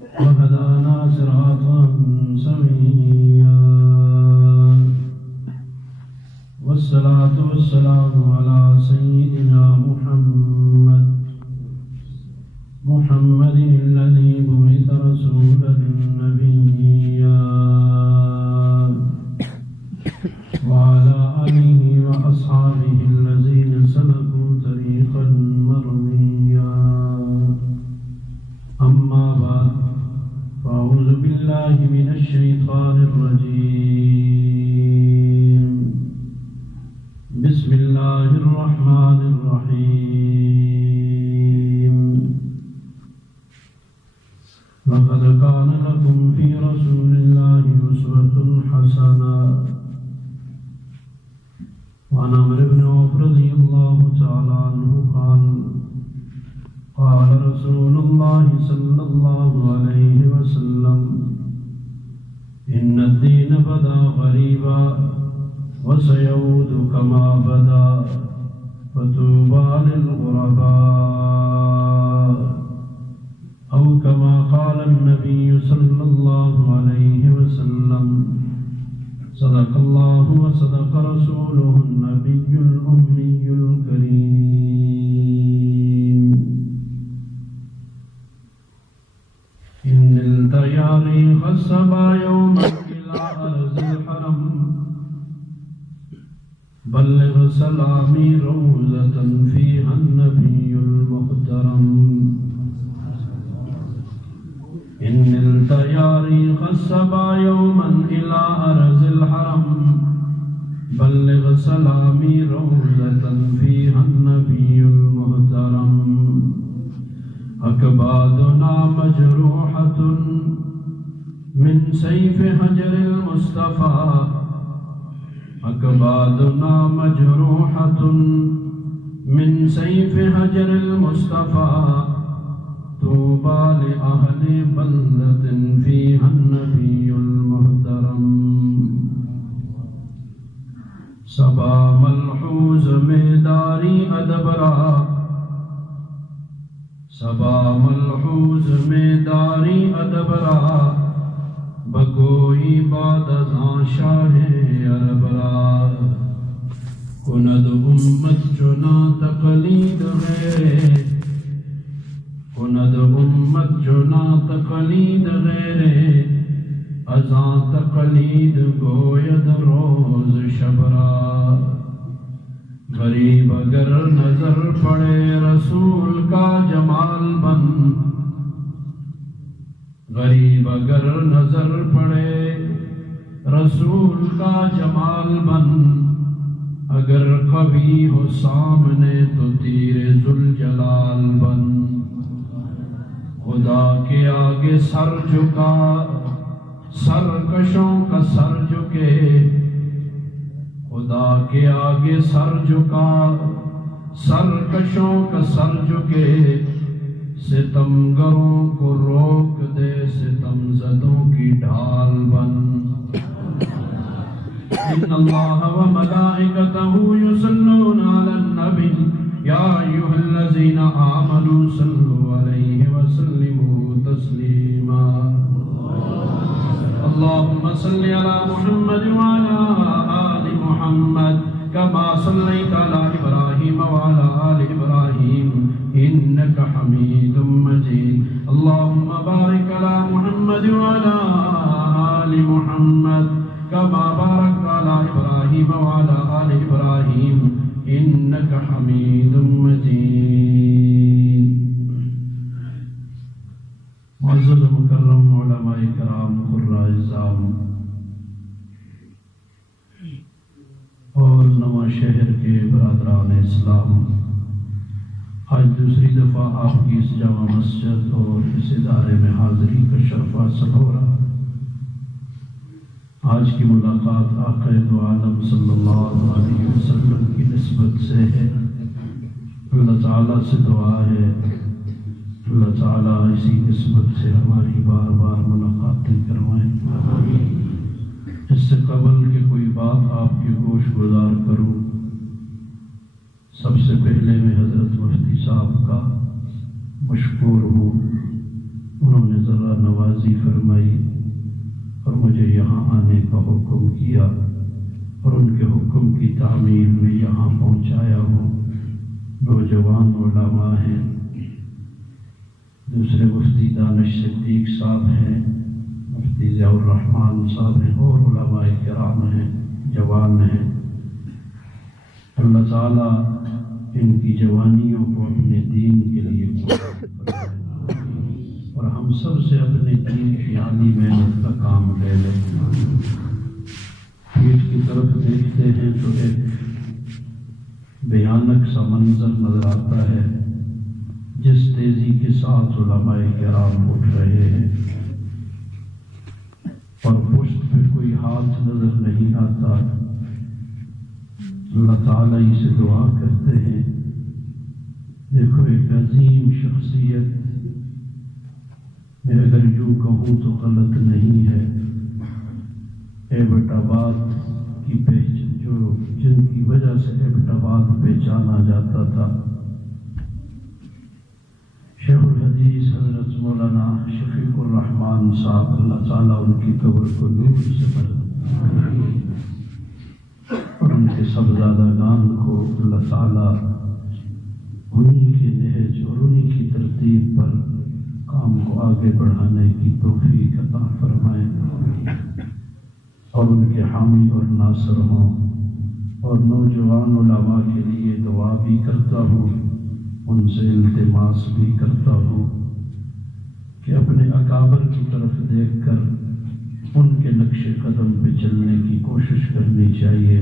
وهدانا صراطا سويا والصلاة والسلام على سيدنا محمد الذي بعث رسولا نبيا وعلى آله وأصحابه الذين سلكوا طريقا مرضيا أما بعد فأعوذ بالله من الشيطان الرجيم بسم الله الرحمن الرحيم لقد كان لكم في رسول الله أسوة حسنة وعن عمرو بن عوف رضي الله تعالى عنه قال قال رسول الله صلى الله عليه وسلم إن الدين بدا غريبا وسيعود كما بدا فطوبى للغرباء أو كما قال النبي صلى الله عليه وسلم صدق الله وصدق رسوله النبي الأمي الكريم إن التياريخ السبا يوما إلى أرض الحرم بلغ سلامي روزة فيها النبي المحترم إن التياريخ السبا يوما إلى أرض الحرم بلغ سلامي روزة فيها النبي المحترم أكبادنا مجروحة من سيف هجر المصطفى أكبادنا مجروحة من سيف هجر المصطفى طوبى لأهل بلدة فيها النبي المحترم صبا ملحوظ میں داری ادبرا صبا ملحوظ میں داری ادبرا بگوئی باد ازاں شاہ عربرا کند امت چنا تقلید غیرے کند امت جنا تقلید غیرے ازاں تقلید گوید روز شبرا غریب اگر نظر پڑے رسول کا جمال بن غریب اگر نظر پڑے رسول کا جمال بن اگر کبھی ہو سامنے تو تیر ذوالجلال بن خدا کے آگے سر جھکا سرکشوں کا سر جھکے خدا کے آگے سر جھکا سرکشوں کا سر جھکے ستمگروں کو روک دے ستم زدوں کی ڈھال بن ان اللہ و ملائکتہ یصلون علی النبی یا ایھا الذین آمنوا صلوا علیہ وسلموا تسلیما اللهم صل على محمد وعلى آل محمد كما صليت على إبراهيم وعلى آل إبراهيم إنك حميد مجيد اللهم بارك على محمد وعلى آل محمد كما باركت على إبراهيم وعلى آل إبراهيم إنك حميد مجيد معزز مکرم علماء کرام قراء اعظام اور نواں شہر کے برادران اسلام، آج دوسری دفعہ آپ کی اس جامع مسجد اور اس ادارے میں حاضری کا شرف حاصل ہو رہا ہے۔ آج کی ملاقات آقا دو عالم صلی اللہ علیہ وسلم کی نسبت سے ہے۔ اللہ تعالیٰ سے دعا ہے اللہ تعالیٰ اسی نسبت سے ہماری بار بار ملاقاتیں کروائیں۔ اس سے قبل کہ کوئی بات آپ کی گوش گزار کروں، سب سے پہلے میں حضرت مفتی صاحب کا مشکور ہوں انہوں نے ذرا نوازی فرمائی اور مجھے یہاں آنے کا حکم کیا اور ان کے حکم کی تعمیل میں یہاں پہنچایا ہوں۔ نوجوان علماء ہیں، دوسرے مفتی دانش صدیق صاحب ہیں، مفتی ضیاء الرحمن صاحب ہیں، اور علماء کرام ہیں، جوان ہیں۔ اللہ تعالیٰ ان کی جوانیوں کو اپنے دین کے لیے اور ہم سب سے اپنے دین کی عالی محنت کا کام لے لیں۔ پیٹ کی طرف دیکھتے ہیں تو ایک بھیانک سا منظر نظر آتا ہے، جس تیزی کے ساتھ علماء کرام اٹھ رہے ہیں اور پشت پہ کوئی ہاتھ نظر نہیں آتا۔ اللہ تعالیٰ سے دعا کرتے ہیں، دیکھو ایک عظیم شخصیت، میں اگر یوں کہوں تو غلط نہیں ہے، ایبٹ آباد کی جن کی وجہ سے ایبٹ آباد پہچانا جاتا تھا، شیخ الحدیث حضرت مولانا شفیق الرحمان صاحب، اللہ تعالیٰ ان کی قبر کو نور سے بھر اور ان کے صاحبزادگان کو اللہ تعالیٰ انہی کے نہج اور انہی کی ترتیب پر کام کو آگے بڑھانے کی توفیق عطا فرمائے اور ان کے حامی اور ناصر ہوں۔ اور نوجوان علماء کے لیے دعا بھی کرتا ہوں، ان سے التماس بھی کرتا ہوں کہ اپنے اکابر کی طرف دیکھ کر ان کے نقش قدم پہ چلنے کی کوشش کرنی چاہیے،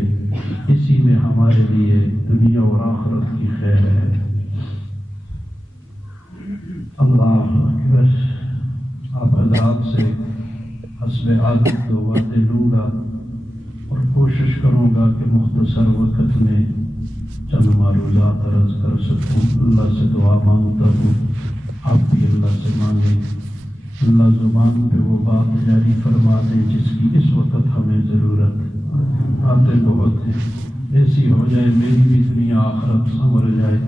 اسی میں ہمارے لیے دنیا اور آخرت کی خیر ہے۔ اللہ اکبر۔ آپ حضرات سے حسب عادت دو باتیں لوں گا اور کوشش کروں گا کہ مختصر وقت میں چند معروضات عرض کر سکوں۔ اللہ سے دعا مانگتا ہوں، آپ بھی اللہ سے مانگیں، اللہ زبان پہ وہ بات جاری فرما دیں جس کی اس وقت ہمیں ضرورت۔ باتیں بہت ہیں، ایسی ہو جائے میری بھی دنیا آخرت سنور جائے،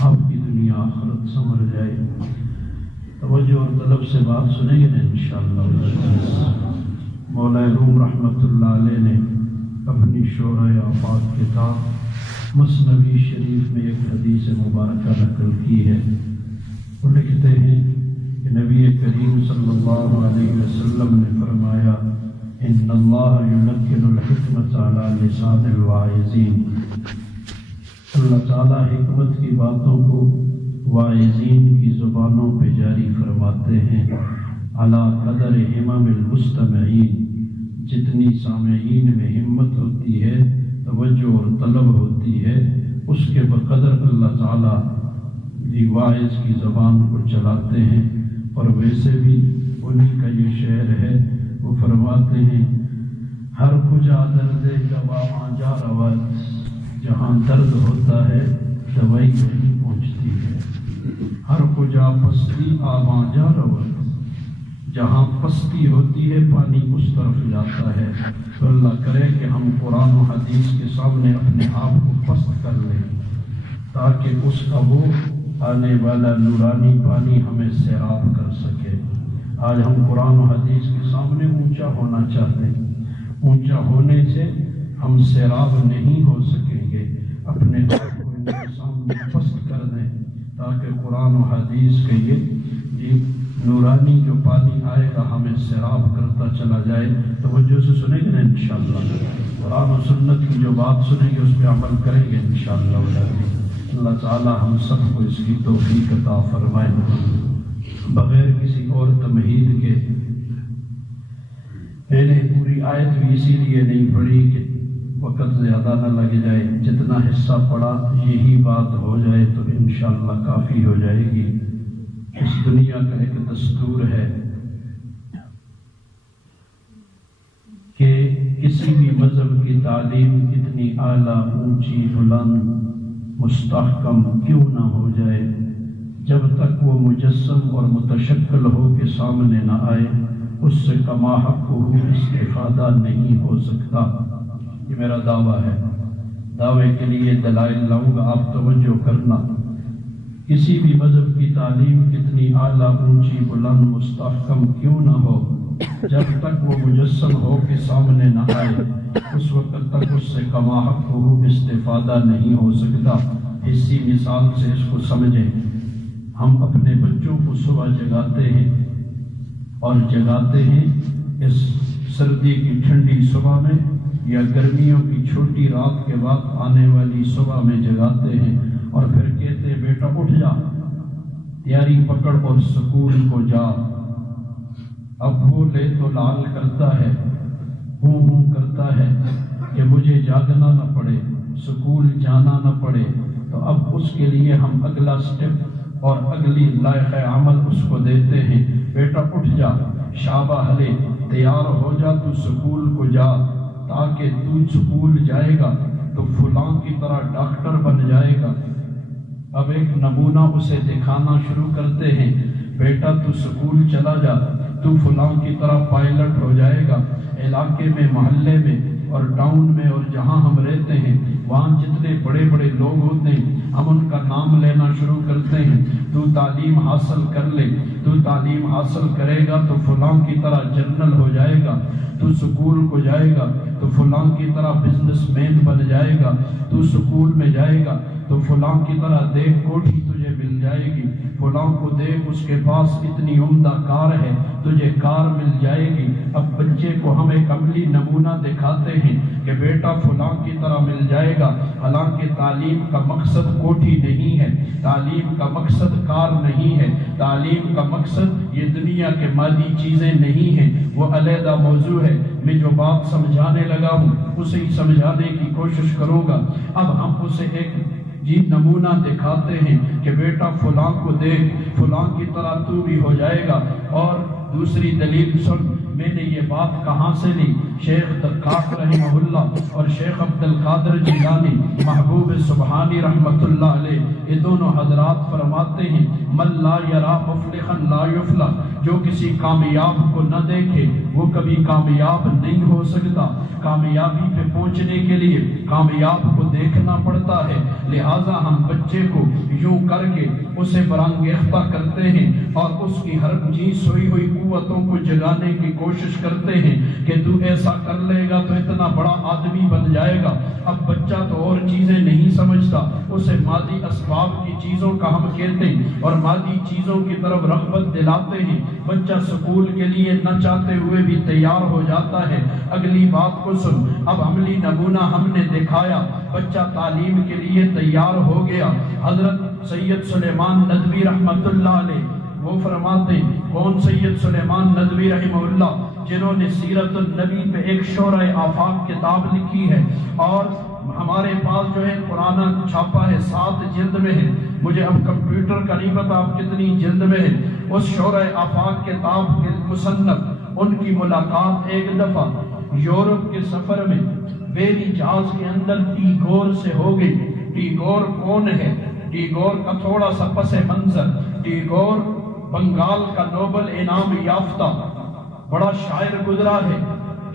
آپ کی دنیا آخرت سنور جائے۔ توجہ اور طلب سے بات سنیں گے نا انشاءاللہ۔ مولا روم رحمۃ اللہ علیہ نے اپنی شورۂ آفاق کتاب مثنوی شریف میں ایک حدیث مبارکہ نقل کی ہے۔ وہ لکھتے ہیں کہ نبی کریم صلی اللہ علیہ وسلم نے فرمایا، ان اللہ یلقن الحکمت علی لسان الواعظین، اللہ تعالیٰ حکمت کی باتوں کو واعظین کی زبانوں پہ جاری فرماتے ہیں، علی قدر ہمم المستمعین، جتنی سامعین میں ہمت ہوتی ہے، توجہ اور طلب ہوتی ہے، اس کے بقدر اللہ تعالیٰ واعظ کی زبان کو چلاتے ہیں۔ اور ویسے بھی انہی کا یہ شعر ہے، وہ فرماتے ہیں، ہر کجا درد دوا جا روت، جہاں درد ہوتا ہے دوائی نہیں پہنچتی ہے، ہر کجا پستی آواں جا روت، جہاں پستی ہوتی ہے پانی اس طرف جاتا ہے۔ تو اللہ کرے کہ ہم قرآن و حدیث کے سامنے اپنے آپ کو پست کر لیں تاکہ اس کا وہ آنے والا نورانی پانی ہمیں سیراب کر سکے۔ آج ہم قرآن و حدیث کے سامنے اونچا ہونا چاہتے ہیں، اونچا ہونے سے ہم سیراب نہیں ہو سکیں گے، اپنے آپ کو ان کے سامنے پست کر دیں تاکہ قرآن و حدیث کے یہ نورانی جو پانی آئے گا ہمیں سیراب کرتا چلا جائے۔ توجہ سے سنیں گے نا انشاءاللہ، قرآن و سنت کی جو بات سنیں گے اس پہ عمل کریں گے انشاءاللہ۔ اللہ تعالی ہم سب کو اس کی توفیق عطا فرمائے۔ بغیر کسی اور تمہید کے میں نے پوری آیت بھی اسی لیے نہیں پڑھی کہ وقت زیادہ نہ لگ جائے، جتنا حصہ پڑا یہی بات ہو جائے تو انشاءاللہ کافی ہو جائے گی۔ اس دنیا کا ایک دستور ہے کہ کسی بھی مذہب کی تعلیم اتنی اعلیٰ، اونچی، بلند، مستحکم کیوں نہ ہو جائے، جب تک وہ مجسم اور متشکل ہو کے سامنے نہ آئے اس سے کما حق ہو استفادہ نہیں ہو سکتا۔ یہ میرا دعویٰ ہے، دعوے کے لیے دلائل لاؤں گا، آپ توجہ کرنا۔ کسی بھی مذہب کی تعلیم کتنی اعلیٰ اونچی بلند مستحکم کیوں نہ ہو، جب تک وہ مجسم ہو کے سامنے نہ آئے اس وقت تک اس سے کما حق ہو استفادہ نہیں ہو سکتا۔ حصی مثال سے اس کو سمجھیں۔ ہم اپنے بچوں کو صبح جگاتے ہیں اور جگاتے ہیں اس سردی کی ٹھنڈی صبح میں یا گرمیوں کی چھوٹی رات کے بعد آنے والی صبح میں جگاتے ہیں اور پھر کہتے ہیں بیٹا اٹھ جا، تیاری پکڑ اور سکول کو جا۔ اب وہ لے تو لال کرتا ہے، ہوں کرتا ہے کہ مجھے جاگنا نہ پڑے، سکول جانا نہ پڑے، تو اب اس کے لیے ہم اگلا سٹیپ اور اگلی لائق عمل اس کو دیتے ہیں، بیٹا اٹھ جا، شابہ ہلے، تیار ہو جا، تو سکول کو جا، تاکہ تو سکول جائے گا تو فلاں کی طرح ڈاکٹر بن جائے گا۔ اب ایک نمونہ اسے دکھانا شروع کرتے ہیں، بیٹا تو سکول چلا جا، تو فلاں کی طرح پائلٹ ہو جائے گا۔ علاقے میں، محلے میں اور ٹاؤن میں اور جہاں ہم رہتے ہیں وہاں جتنے بڑے بڑے لوگ ہوتے ہیں ہم ان کا نام لینا شروع کرتے ہیں، تو تعلیم حاصل کر لے، تو تعلیم حاصل کرے گا تو فلاں کی طرح جنرل ہو جائے گا، تو سکول کو جائے گا تو فلاں کی طرح بزنس مین بن جائے گا، تو سکول میں جائے گا تو فلاں کی طرح دیکھ کوٹھی تجھے مل جائے گی، فلاں کو دیکھ اس کے پاس اتنی عمدہ کار ہے، تجھے کار مل جائے گی۔ اب بچے کو ہم ایک عملی نمونہ دکھاتے ہیں کہ بیٹا فلاں کی طرح مل جائے گا، حالانکہ تعلیم کا مقصد کوٹھی نہیں ہے، تعلیم کا مقصد کار نہیں ہے، تعلیم کا مقصد یہ دنیا کے مادی چیزیں نہیں ہیں، وہ علیحدہ موضوع ہے۔ میں جو بات سمجھانے لگا ہوں اسے ہی سمجھانے کی کوشش کروں گا۔ اب ہم اسے ایک نمونہ دکھاتے ہیں کہ بیٹا فلاں کو دیکھ، فلاں کی طرح تو بھی ہو جائے گا۔ اور دوسری دلیل سن، میں نے یہ بات کہاں سے لی؟ شیخ دقاق رحمہ اللہ اور شیخ عبد القادر جیلانی محبوب سبحانی رحمت اللہ علیہ، یہ دونوں حضرات فرماتے ہیں من لا یرا مفلحا لا یفلح، جو کسی کامیاب کو نہ دیکھے وہ کبھی کامیاب نہیں ہو سکتا۔ کامیابی پہ پہنچنے کے لیے کامیاب کو دیکھنا پڑتا ہے، لہٰذا ہم بچے کو یوں کر کے اسے برانگیختہ کرتے ہیں اور اس کی ہر چیز سوئی ہوئی قوتوں کو جگانے کی کوشش کرتے ہیں کہ تو ایسا کر لے گا تو اتنا بڑا آدمی بن جائے گا۔ اب بچہ تو اور چیزیں نہیں سمجھتا، اسے مادی اسباب کی چیزوں کا ہم کہتے ہیں اور مادی چیزوں کی طرف رغبت دلاتے ہیں۔ بچہ سکول کے لیے نہ چاہتے ہوئے بھی تیار ہو جاتا ہے۔ اگلی بات کو سن، اب عملی نمونہ ہم نے دکھایا، بچہ تعلیم کے لیے تیار ہو گیا۔ حضرت سید سلیمان ندوی رحمت اللہ علیہ وہ فرماتے ہیں، کون سید سلیمان ندوی رحمہ اللہ؟ جنہوں نے سیرت النبی پہ ایک شورۂ آفاق کتاب لکھی ہے، اور ہمارے پاس جو ہے قرآن چھاپا ہے، 7 جلد میں ہے، مجھے اب کمپیوٹر کا نہیں پتا اب کتنی جلد میں ہے۔ اس شورۂ آفاق کتاب کے مصنف، ان کی ملاقات ایک دفعہ یورپ کے سفر میں بیری جہاز کے اندر ٹیگور سے ہو گئی۔ ٹیگور کون ہے؟ ٹیگور کا تھوڑا سا پس منظر، ٹیگور بنگال کا نوبل انعام یافتہ بڑا شاعر گزرا ہے۔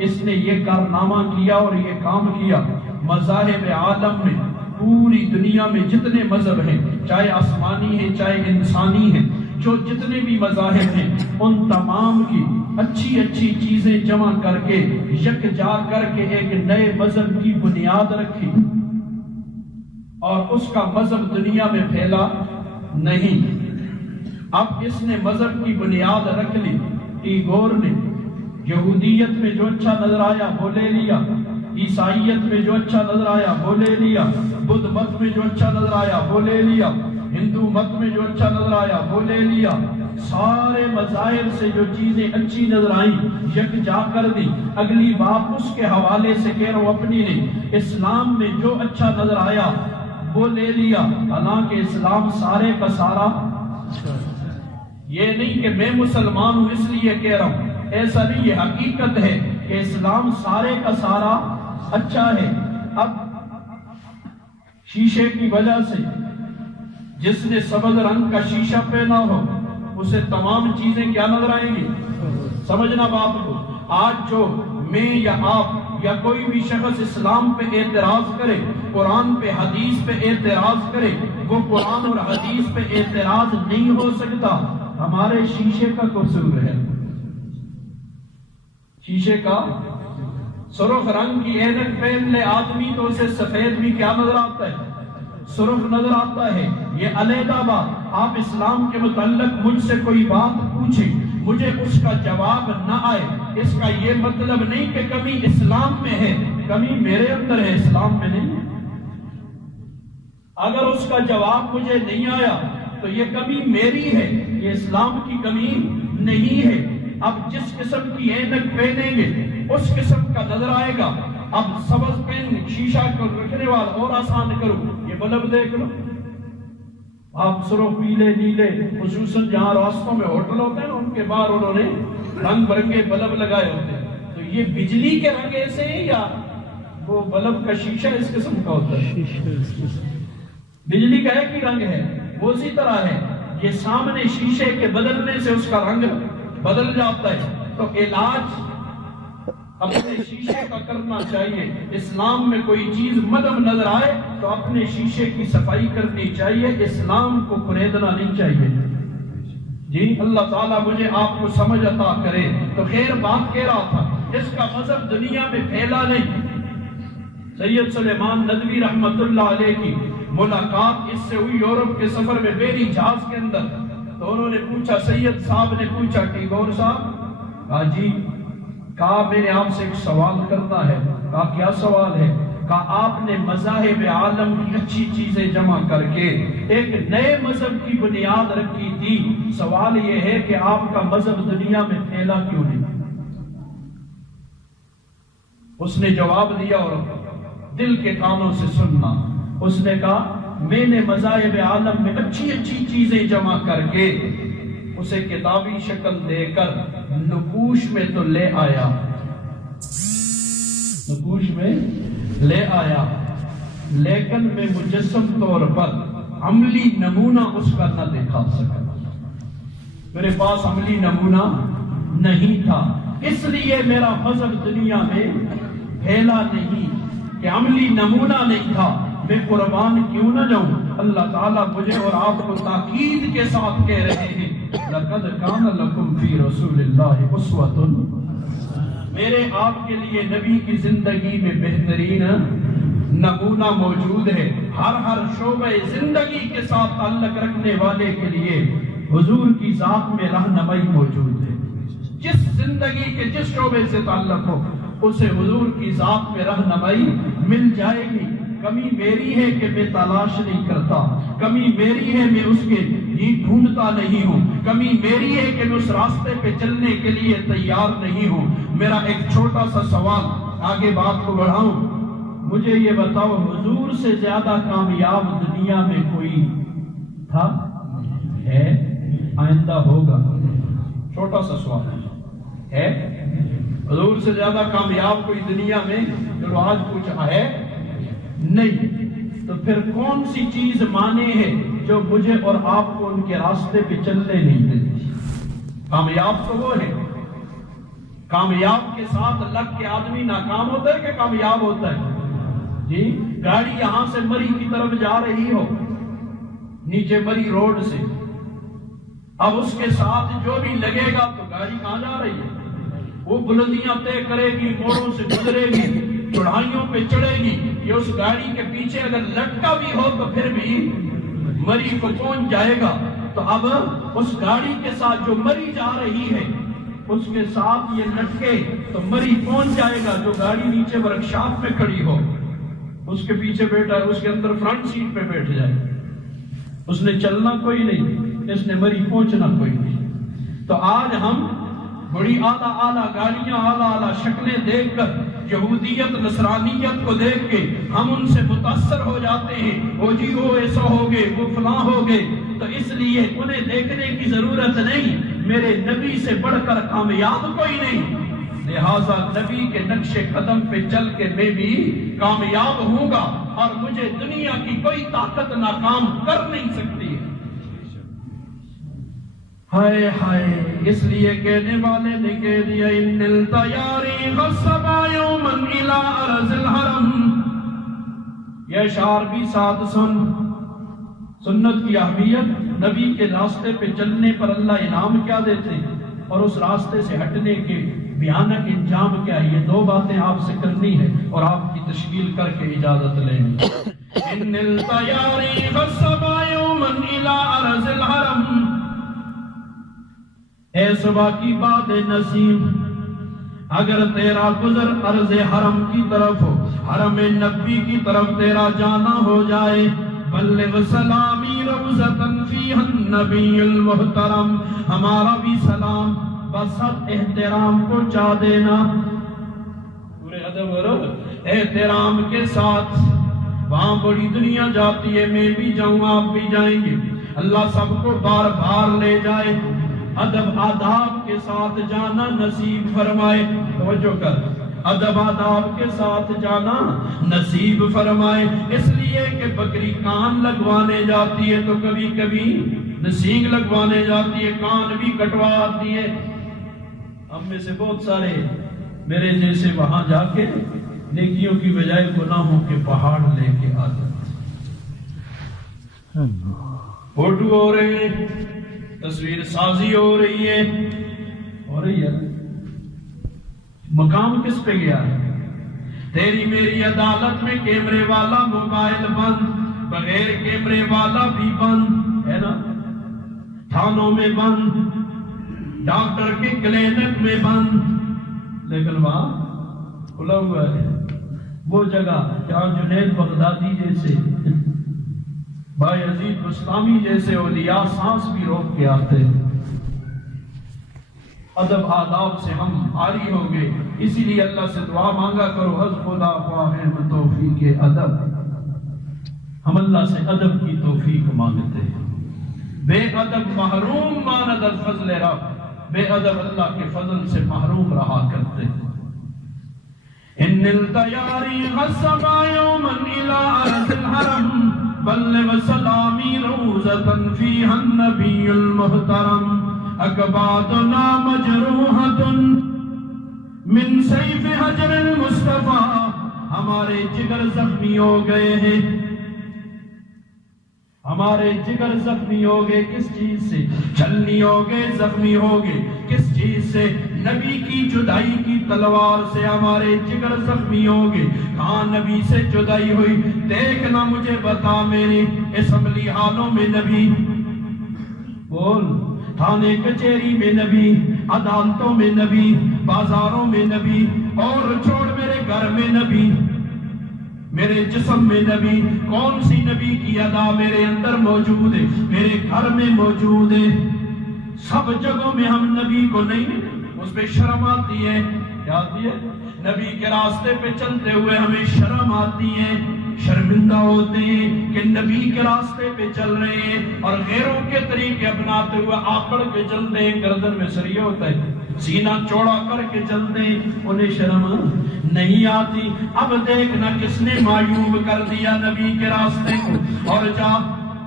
اس نے یہ کارنامہ کیا اور یہ کام کیا، مذاہب عالم میں، پوری دنیا میں جتنے مذہب ہیں، چاہے آسمانی ہیں چاہے انسانی ہیں، جو جتنے بھی مذاہب ہیں، ان تمام کی اچھی اچھی چیزیں جمع کر کے یکجا کر کے ایک نئے مذہب کی بنیاد رکھی، اور اس کا مذہب دنیا میں پھیلا نہیں۔ اب اس نے مذہب کی بنیاد رکھ لی، ٹیگور نے یہودیت میں جو اچھا نظر آیا وہ لے لیا، عیسائیت میں جو اچھا نظر آیا وہ لے لیا، بدھ مت میں جو اچھا نظر آیا وہ لے لیا، ہندو مت میں جو اچھا نظر آیا وہ لے لیا، سارے مذاہب سے جو چیزیں اچھی نظر آئیں یکجا کر دی۔ اگلی بات اس کے حوالے سے کہہ رہا ہوں اپنی نہیں، اسلام میں جو اچھا نظر آیا وہ لے لیا، حالانکہ اسلام سارے کا سارا، یہ نہیں کہ میں مسلمان ہوں اس لیے کہہ رہا ہوں، ایسا نہیں، یہ حقیقت ہے کہ اسلام سارے کا سارا اچھا ہے۔ اب شیشے کی وجہ سے جس نے سبز رنگ کا شیشہ پہنا ہو اسے تمام چیزیں کیا نظر آئیں گی؟ سمجھنا بات کو، آج جو میں یا آپ یا کوئی بھی شخص اسلام پہ اعتراض کرے، قرآن پہ حدیث پہ اعتراض کرے، وہ قرآن اور حدیث پہ اعتراض نہیں ہو سکتا، ہمارے شیشے کا قصور ہے۔ شیشے کا سرخ رنگ کی اینک پہن لے آدمی تو اسے سفید بھی کیا نظر آتا ہے؟ سرخ نظر آتا ہے۔ یہ علیحدہ بات، آپ اسلام کے متعلق مجھ سے کوئی بات پوچھیں، مجھے اس کا جواب نہ آئے، اس کا یہ مطلب نہیں کہ کمی اسلام میں ہے، کمی میرے اندر ہے، اسلام میں نہیں۔ اگر اس کا جواب مجھے نہیں آیا تو یہ کمی میری ہے، یہ اسلام کی کمی نہیں ہے۔ اب جس قسم کی اینک پہنیں گے اس قسم کا نظر آئے گا۔ اب سبز پین شیشہ کو رکھنے والا اور آسان کرو، یہ بلب دیکھ لو، آپ سرخ پیلے نیلے، خصوصاً جہاں راستوں میں ہوٹل ہوتے ہیں ان کے باہر انہوں نے رنگ برنگے بلب لگائے ہوتے ہیں، تو یہ بجلی کے رنگ ایسے ہیں یا وہ بلب کا شیشہ اس قسم کا ہوتا ہے؟ بجلی کا ایک ہی رنگ ہے، وہ اسی طرح ہے، یہ سامنے شیشے کے بدلنے سے اس کا رنگ بدل جاتا ہے۔ تو علاج اپنے شیشے کا کرنا چاہیے۔ اسلام میں کوئی چیز مدم نظر آئے تو اپنے شیشے کی صفائی کرنی چاہیے، اسلام کو خریدنا نہیں چاہیے۔ جی اللہ تعالیٰ مجھے آپ کو سمجھ عطا کرے۔ تو خیر بات کہہ رہا تھا، جس کا مذہب دنیا میں پھیلا نہیں۔ سید سلیمان ندوی رحمت اللہ علیہ کی ملاقات اس سے ہوئی یورپ کے سفر میں بیری جہاز کے اندر، تو انہوں نے پوچھا، سید صاحب نے پوچھا ٹیگور صاحب، کہا جی، کہا میں نے آپ سے ایک سوال کرنا ہے۔ کہا کیا سوال ہے؟ کہا آپ نے مذاہب عالم کی اچھی چیزیں جمع کر کے ایک نئے مذہب کی بنیاد رکھی تھی، سوال یہ ہے کہ آپ کا مذہب دنیا میں پھیلا کیوں نہیں؟ اس نے جواب دیا، اور دل کے کانوں سے سننا، اس نے کہا میں نے مذاہب عالم میں اچھی اچھی چیزیں جمع کر کے اسے کتابی شکل دے کر نقوش میں تو لے آیا، نقوش میں لے آیا، لیکن میں مجسم طور پر عملی نمونہ اس کا نہ دکھا سکا، میرے پاس عملی نمونہ نہیں تھا، اس لیے میرا مذہب دنیا میں پھیلا نہیں کہ عملی نمونہ نہیں تھا۔ میں قربان کیوں نہ جاؤں؟ اللہ تعالیٰ مجھے اور آپ کو تاکید کے ساتھ کہہ رہے ہیں، لَقَدْ كَانَ لَكُمْ فِي رَسُولِ اللَّهِ أُسْوَةٌ، میرے آپ کے لیے نبی کی زندگی میں بہترین نمونہ موجود ہے۔ ہر شعبہ زندگی کے ساتھ تعلق رکھنے والے کے لیے حضور کی ذات میں رہنمائی موجود ہے۔ جس زندگی کے جس شعبے سے تعلق ہو اسے حضور کی ذات میں رہنمائی مل جائے گی۔ کمی میری ہے کہ میں تلاش نہیں کرتا، کمی میری ہے میں اس کے ہی ڈھونڈتا نہیں ہوں، کمی میری ہے کہ میں اس راستے پہ چلنے کے لیے تیار نہیں ہوں۔ میرا ایک چھوٹا سا سوال، آگے بات کو بڑھاؤں، مجھے یہ بتاؤ حضور سے زیادہ کامیاب دنیا میں کوئی تھا، ہے، آئندہ ہوگا؟ چھوٹا سا سوال ہے، حضور سے زیادہ کامیاب کوئی دنیا میں جو آج پوچھا ہے نہیں، تو پھر کون سی چیز مانے ہے جو مجھے اور آپ کو ان کے راستے پہ چلنے نہیں دیتی؟ کامیاب تو وہ ہے، کامیاب کے ساتھ لگ کے آدمی ناکام ہوتا ہے کہ کامیاب ہوتا ہے؟ جی گاڑی یہاں سے مری کی طرف جا رہی ہو، نیچے مری روڈ سے، اب اس کے ساتھ جو بھی لگے گا تو گاڑی کہاں جا رہی ہے؟ وہ بلندیاں طے کرے گی، موڑوں سے گزرے گی، چڑھائیوں پہ چڑھے گی، یہ اس گاڑی کے پیچھے اگر لٹکا بھی ہو تو پھر بھی مری کو پہنچ جائے گا۔ تو اب اس گاڑی کے ساتھ جو مری جا رہی ہے اس کے ساتھ یہ لٹکے تو مری پہنچ جائے گا۔ جو گاڑی نیچے ورکشاپ میں کھڑی ہو اس کے پیچھے بیٹھا ہے، اس کے اندر فرنٹ سیٹ پہ بیٹھ جائے، اس نے چلنا کوئی نہیں، اس نے مری پہنچنا کوئی نہیں۔ تو آج ہم بڑی اعلیٰ گاڑیاں، اعلیٰ شکلیں دیکھ کر، یہودیت نصرانیت کو دیکھ کے ہم ان سے متاثر ہو جاتے ہیں، وہ جی وہ ایسا ہو گئے، وہ فلاں ہو گئے، تو اس لیے انہیں دیکھنے کی ضرورت نہیں، میرے نبی سے بڑھ کر کامیاب کوئی نہیں، لہٰذا نبی کے نقش قدم پہ چل کے میں بھی کامیاب ہوں گا، اور مجھے دنیا کی کوئی طاقت ناکام کر نہیں سکتی ہے۔ ہائے ہائے، اس لیے کہنے والے نے کہہ دیا ان التیاری غصبا یوما الى ارض الحرم. یہ اشعار بھی ساتھ سن. سنت کی اہمیت، نبی کے راستے پہ چلنے پر اللہ انعام کیا دیتے ہیں اور اس راستے سے ہٹنے کے بھیانک انجام کیا ہے. یہ دو باتیں آپ سے کرنی ہے اور آپ کی تشکیل کر کے اجازت لیں. ان التیاری غصبا یوما الى ارض الحرم. اے صبح کی باد نسیم، اگر تیرا گزر ارض حرم کی طرف ہو، حرم نبی کی طرف تیرا جانا ہو جائے، بلغ سلامی روزتاً فیہا النبی المحترم، ہمارا بھی سلام بسط احترام پہنچا دینا، پورے ادب اور احترام کے ساتھ. وہاں بڑی دنیا جاتی ہے، میں بھی جاؤں آپ بھی جائیں گے. اللہ سب کو بار بار لے جائے، ادب آداب کے ساتھ جانا نصیب فرمائے. توجہ کر، ادب آداب کے ساتھ جانا نصیب فرمائے. اس لیے کہ بکری کان لگوانے جاتی ہے تو کبھی کبھی سینگ لگوانے جاتی ہے، کان بھی کٹوا آتی ہے. ہم میں سے بہت سارے میرے جیسے وہاں جا کے نیکیوں کی بجائے گناہوں کے پہاڑ لے کے آتے، فوٹو ہو رہے ہیں، تصویر سازی ہو رہی ہے. مقام کس پہ گیا ہے؟ تیری میری عدالت میں کیمرے والا موبائل بند، بغیر کیمرے والا بھی بند ہے نا، تھانوں میں بند، ڈاکٹر کے کلینک میں بند، لیکن وہاں کھلا ہوا ہے. وہ جگہ جہاں جنید بغدادی جیسے، بھائی عزیز بستامی جیسے اولیاء سانس بھی روک کے آتے. ادب آداب سے ہم عاری ہو گئے. اسی لیے اللہ سے دعا مانگا کرو، حض خدا فاہم توفیق ادب. ہم اللہ سے ادب کی توفیق مانگتے ہیں. بے ادب محروم ماند از فضل رب، بے ادب اللہ کے فضل سے محروم رہا کرتے ہیں. ان التیاری غصبا یوما الى ارض الحرم، بلغ سلامی روزتاً فیہا النبی المحترم. اکبادنا مجروحۃ من سیف حجر المصطفیٰ، ہمارے جگر زخمی ہو گئے ہیں، ہمارے جگر زخمی ہو گئے. کس چیز سے؟ چھلنی ہو گئے، زخمی ہو گئے. کس چیز سے؟ نبی کی جدائی کی تلوار سے ہمارے جگر زخمی ہو گئے. کہاں نبی سے جدائی ہوئی؟ دیکھنا مجھے بتا. میرے اسمبلی ہالوں میں نبی، بول، تھانے کچہری میں نبی، عدالتوں میں نبی، بازاروں میں نبی، اور چھوڑ میرے گھر میں نبی، میرے جسم میں نبی. کون سی نبی کی ادا میرے اندر موجود ہے؟ میرے گھر میں موجود ہے. سب جگہوں میں ہم نبی کو نہیں، اس پہ شرم آتی ہے. کیا آتی ہے؟ نبی کے راستے پہ چلتے ہوئے ہمیں شرم آتی ہے، شرمندہ ہوتے ہیں کہ نبی کے راستے پہ چل رہے ہیں، اور غیروں کے طریقے اپناتے ہوئے آکڑ کے چلتے ہیں. گردن میں سریہ ہوتا ہے، سینہ چوڑا کر کے چلتے ہیں، انہیں شرم نہیں آتی. اب دیکھنا کس نے معیوب کر دیا نبی کے راستے کو. اور جا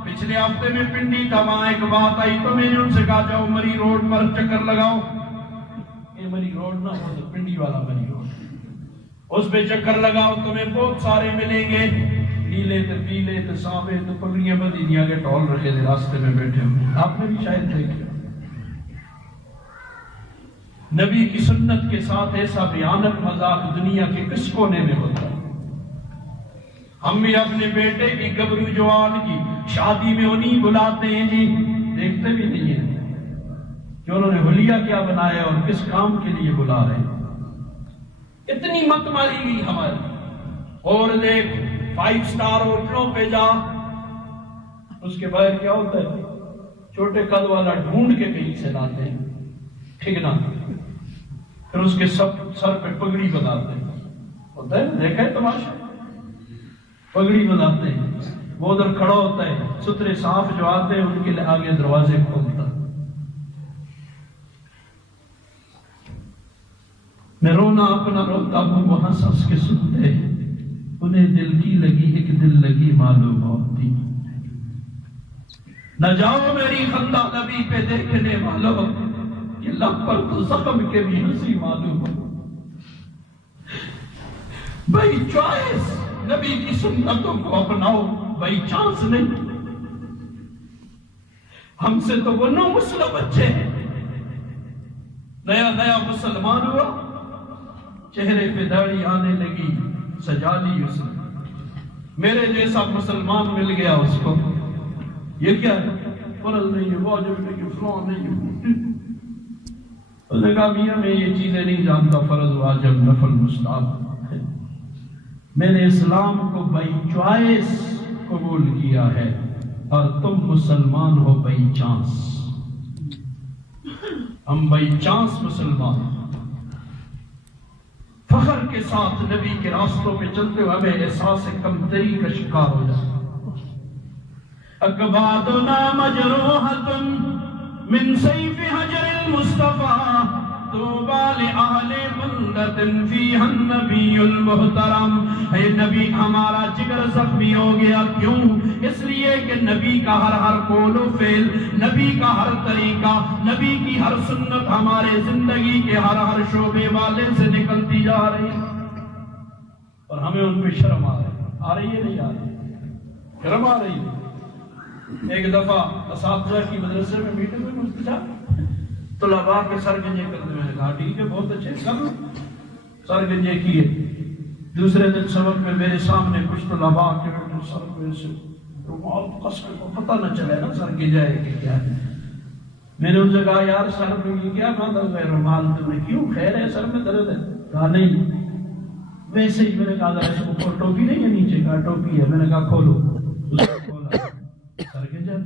پچھلے ہفتے میں پنڈی تھا، وہاں ایک بات آئی تو میں نے ان سے کہا جاؤ مری روڈ پر چکر لگاؤ. یہ مری روڈ نہ ہو تو پنڈی والا مری روڈ، اس پہ چکر لگاؤ، تمہیں بہت سارے ملیں گے، نیلے تو پیلے تو سانوے تو پگڑیاں بدی دیا کے ٹول رکھے تھے راستے میں بیٹھے ہوئے. آپ نے بھی شاید دیکھا. نبی کی سنت کے ساتھ ایسا بھیانک مذاق دنیا کے کس کونے میں ہوتا ہے. ہم بھی اپنے بیٹے کی گبرو جوان کی شادی میں انہیں بلاتے ہیں جی، دیکھتے بھی نہیں ہیں کہ انہوں نے حلیہ کیا بنایا اور کس کام کے لیے بلا رہے ہیں. اتنی مت ماری گئی ہماری. اور دیکھ 5 سٹار ہوٹلوں پہ جا، اس کے باہر کیا ہوتا ہے؟ چھوٹے قد والا ڈھونڈ کے کہیں سے لاتے ہیں ٹھیکنا، پھر اس کے سر پہ پگڑی بناتے ہیں. ہوتا ہے، دیکھا ہے تماشا؟ پگڑی بناتے ہیں. وہ ادھر کھڑا ہوتا ہے، سترے صاف جو آتے ہیں ان کے آگے دروازے کھولتا. میں رونا اپنا روتا ہوں، وہ ہنس ہنس کے سنتے ہیں. انہیں دل کی لگی ایک دل لگی معلوم ہوتی. نہ جاؤ میری خندہ نبی پہ دیکھنے والوں کہ لب پر تو زخم کے بھی ہنسی معلوم ہو. بائی چوائس نبی کی سنتوں کو اپناؤ، بائی چانس نہیں. ہم سے تو وہ نو مسلم بچے ہیں، نیا نیا مسلمان ہوا، چہرے پہ داڑھی آنے لگی، سجا لی اس نے. میرے جیسا مسلمان مل گیا اس کو، یہ کیا ہے؟ فرض نہیں ہے، واجب نہیں ہے، فلاں نہیں ہے. اس نے کہا میاں میں یہ چیزیں نہیں جانتا، فرض واجب نفل مستحب. میں نے اسلام کو بائی چوائس قبول کیا ہے اور تم مسلمان ہو بائی چانس. ہم بائی چانس مسلمان. فخر کے ساتھ نبی کے راستوں پہ چلتے ہوئے ہمیں احساس کمتری کا شکار ہو جائے. اکبادنا مجروحۃ من سیف حجر المصطفیٰ طوبی لأہل بلدۃ فیہا النبی المحترم. اے نبی ہمارا جگر زخمی ہو گیا، کیوں؟ اس لیے کہ نبی کا ہر قول و فعل، نبی کا ہر طریقہ، نبی کی ہر سنت ہمارے زندگی کے ہر شعبے والے سے نکلتی جا رہی ہے اور ہمیں ان پہ شرم آ رہی ہے نہیں آ رہی؟ شرم آ رہی ہے. ایک دفعہ اساتذہ کی مدرسے میں میٹنگ میں مستجا طلباء کے سر گنجے کرتے میں نے کہا ٹھیک ہے بہت اچھے سر گنجے کیے. دوسرے دن سبق میں میرے سامنے کچھ طلباء کے سر پہ سے رومال کس کے پتہ نہ چلے نا سر گنجا ہے کہ کیا ہے. میں نے ان سے کہا یار سر میں یہ کیا مطلب ہے رومال تمہیں کیوں خیر ہے سر میں درد ہے؟ کہا نہیں ویسے ہی. میں نے کہا اس کو ٹوپی نہیں ہے نیچے؟ کہا ٹوپی ہے. میں نے کہا کھولو. اس کو کھولا سر گنجا.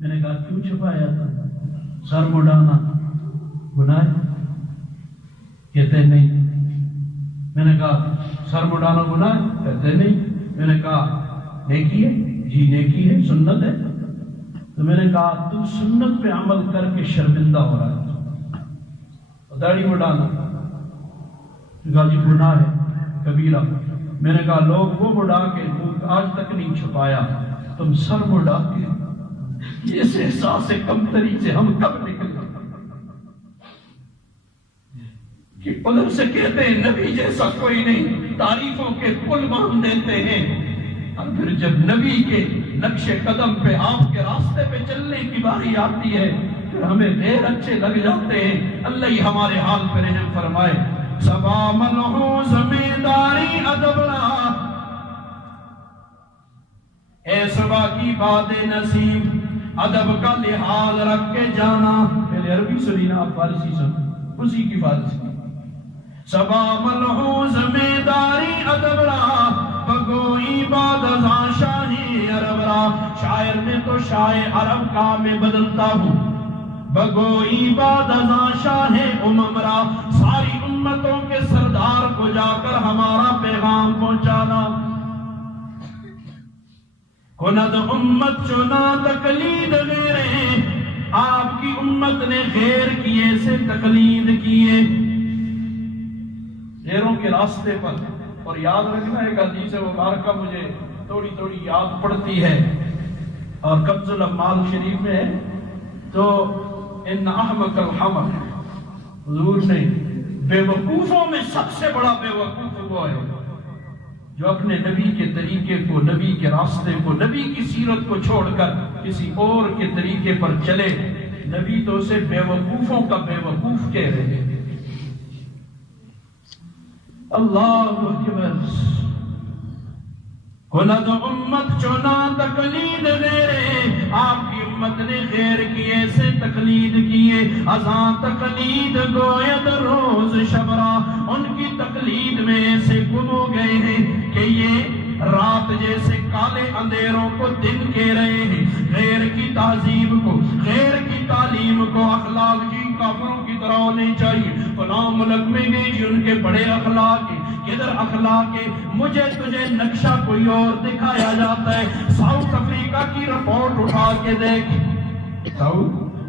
میں نے کہا کیوں چھپایا تھا؟ سر مڈانا گناہ کہتے نہیں. میں نے کہا سر مڈانا گناہ کہتے نہیں. میں نے کہا نیکی ہے؟ جی نیکی ہے، سنت ہے. تو میں نے کہا تم سنت پہ عمل کر کے شرمندہ ہو رہا ہے. داڑھی مڈانا کہا جی گناہ ہے کبیرہ. میں نے کہا لوگ وہ مڈا کے آج تک نہیں چھپایا، تم سر مڈا کے اس احساس کمتری سے ہم کب نکل کہ ادھر سے کہتے ہیں نبی جیسا کوئی نہیں، تعریفوں کے پل باندھ دیتے ہیں، اور پھر جب نبی کے نقش قدم پہ آپ کے راستے پہ چلنے کی باری آتی ہے پھر ہمیں غیر اچھے لگ جاتے ہیں. اللہ ہی ہمارے حال پہ رحم فرمائے. سبا ملحو زمینداری ادب رہا اے سبا کی باد نصیب، ادب کا لحاظ رکھ کے جانا. پہلے عربی سنی نا آپ فارسی سن، اسی کی فارسی. سبا ملحوظ میں داری ادب رہا بگوئی باد ازاں شاہی عرب را. شاعر نے تو شاہ عرب کا میں بدلتا ہوں. بگوئی باد ازاں شاہ امم را، ساری امتوں کے سردار کو جا کر ہمارا پیغام پہنچانا. کند امت چنا تقلید غیرے، آپ کی امت نے غیر کیے سے تقلید کیے غیروں کے راستے پر. اور یاد رکھنا ایک حدیث مبارکہ مجھے تھوڑی تھوڑی یاد پڑتی ہے اور کنز الاموال شریف میں ہے. تو ان احمق الحمق، حضور نے بے وقوفوں میں سب سے بڑا بے وقوف وہ ہے جو اپنے نبی کے طریقے کو، نبی کے راستے کو، نبی کی سیرت کو چھوڑ کر کسی اور کے طریقے پر چلے. نبی تو اسے بے وقوفوں کا بے وقوف کہہ رہے ہیں. اللہ اکبر. کند امت چنا تقلید غیرے، آپ کی امت نے غیر کیے سے تقلید کیے. ازاں تقلید گوید روز شبرا، ان کی تقلید میں ایسے گم ہو گئے ہیں کہ یہ رات جیسے کالے اندھیروں کو دن کہہ رہے ہیں. غیر کی تہذیب کو، غیر کی تعلیم کو، اخلاق جی کافروں کی طرح ہونی چاہیے. فلاں ملک میں گئی جی ان کے بڑے اخلاق ہیں. کدھر اخلاق ہے؟ مجھے تجھے نقشہ کوئی اور دکھایا جاتا ہے. ساؤتھ افریقہ کی رپورٹ اٹھا کے دیکھ.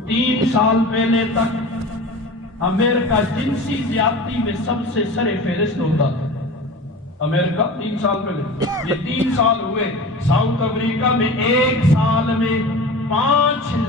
3 سال پہلے تک امریکہ جنسی زیادتی میں سب سے سر فہرست ہوتا تھا. امریکہ 3 سال پہلے، یہ 3 سال ہوئے. ساؤتھ افریقہ میں 1 سال میں 5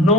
9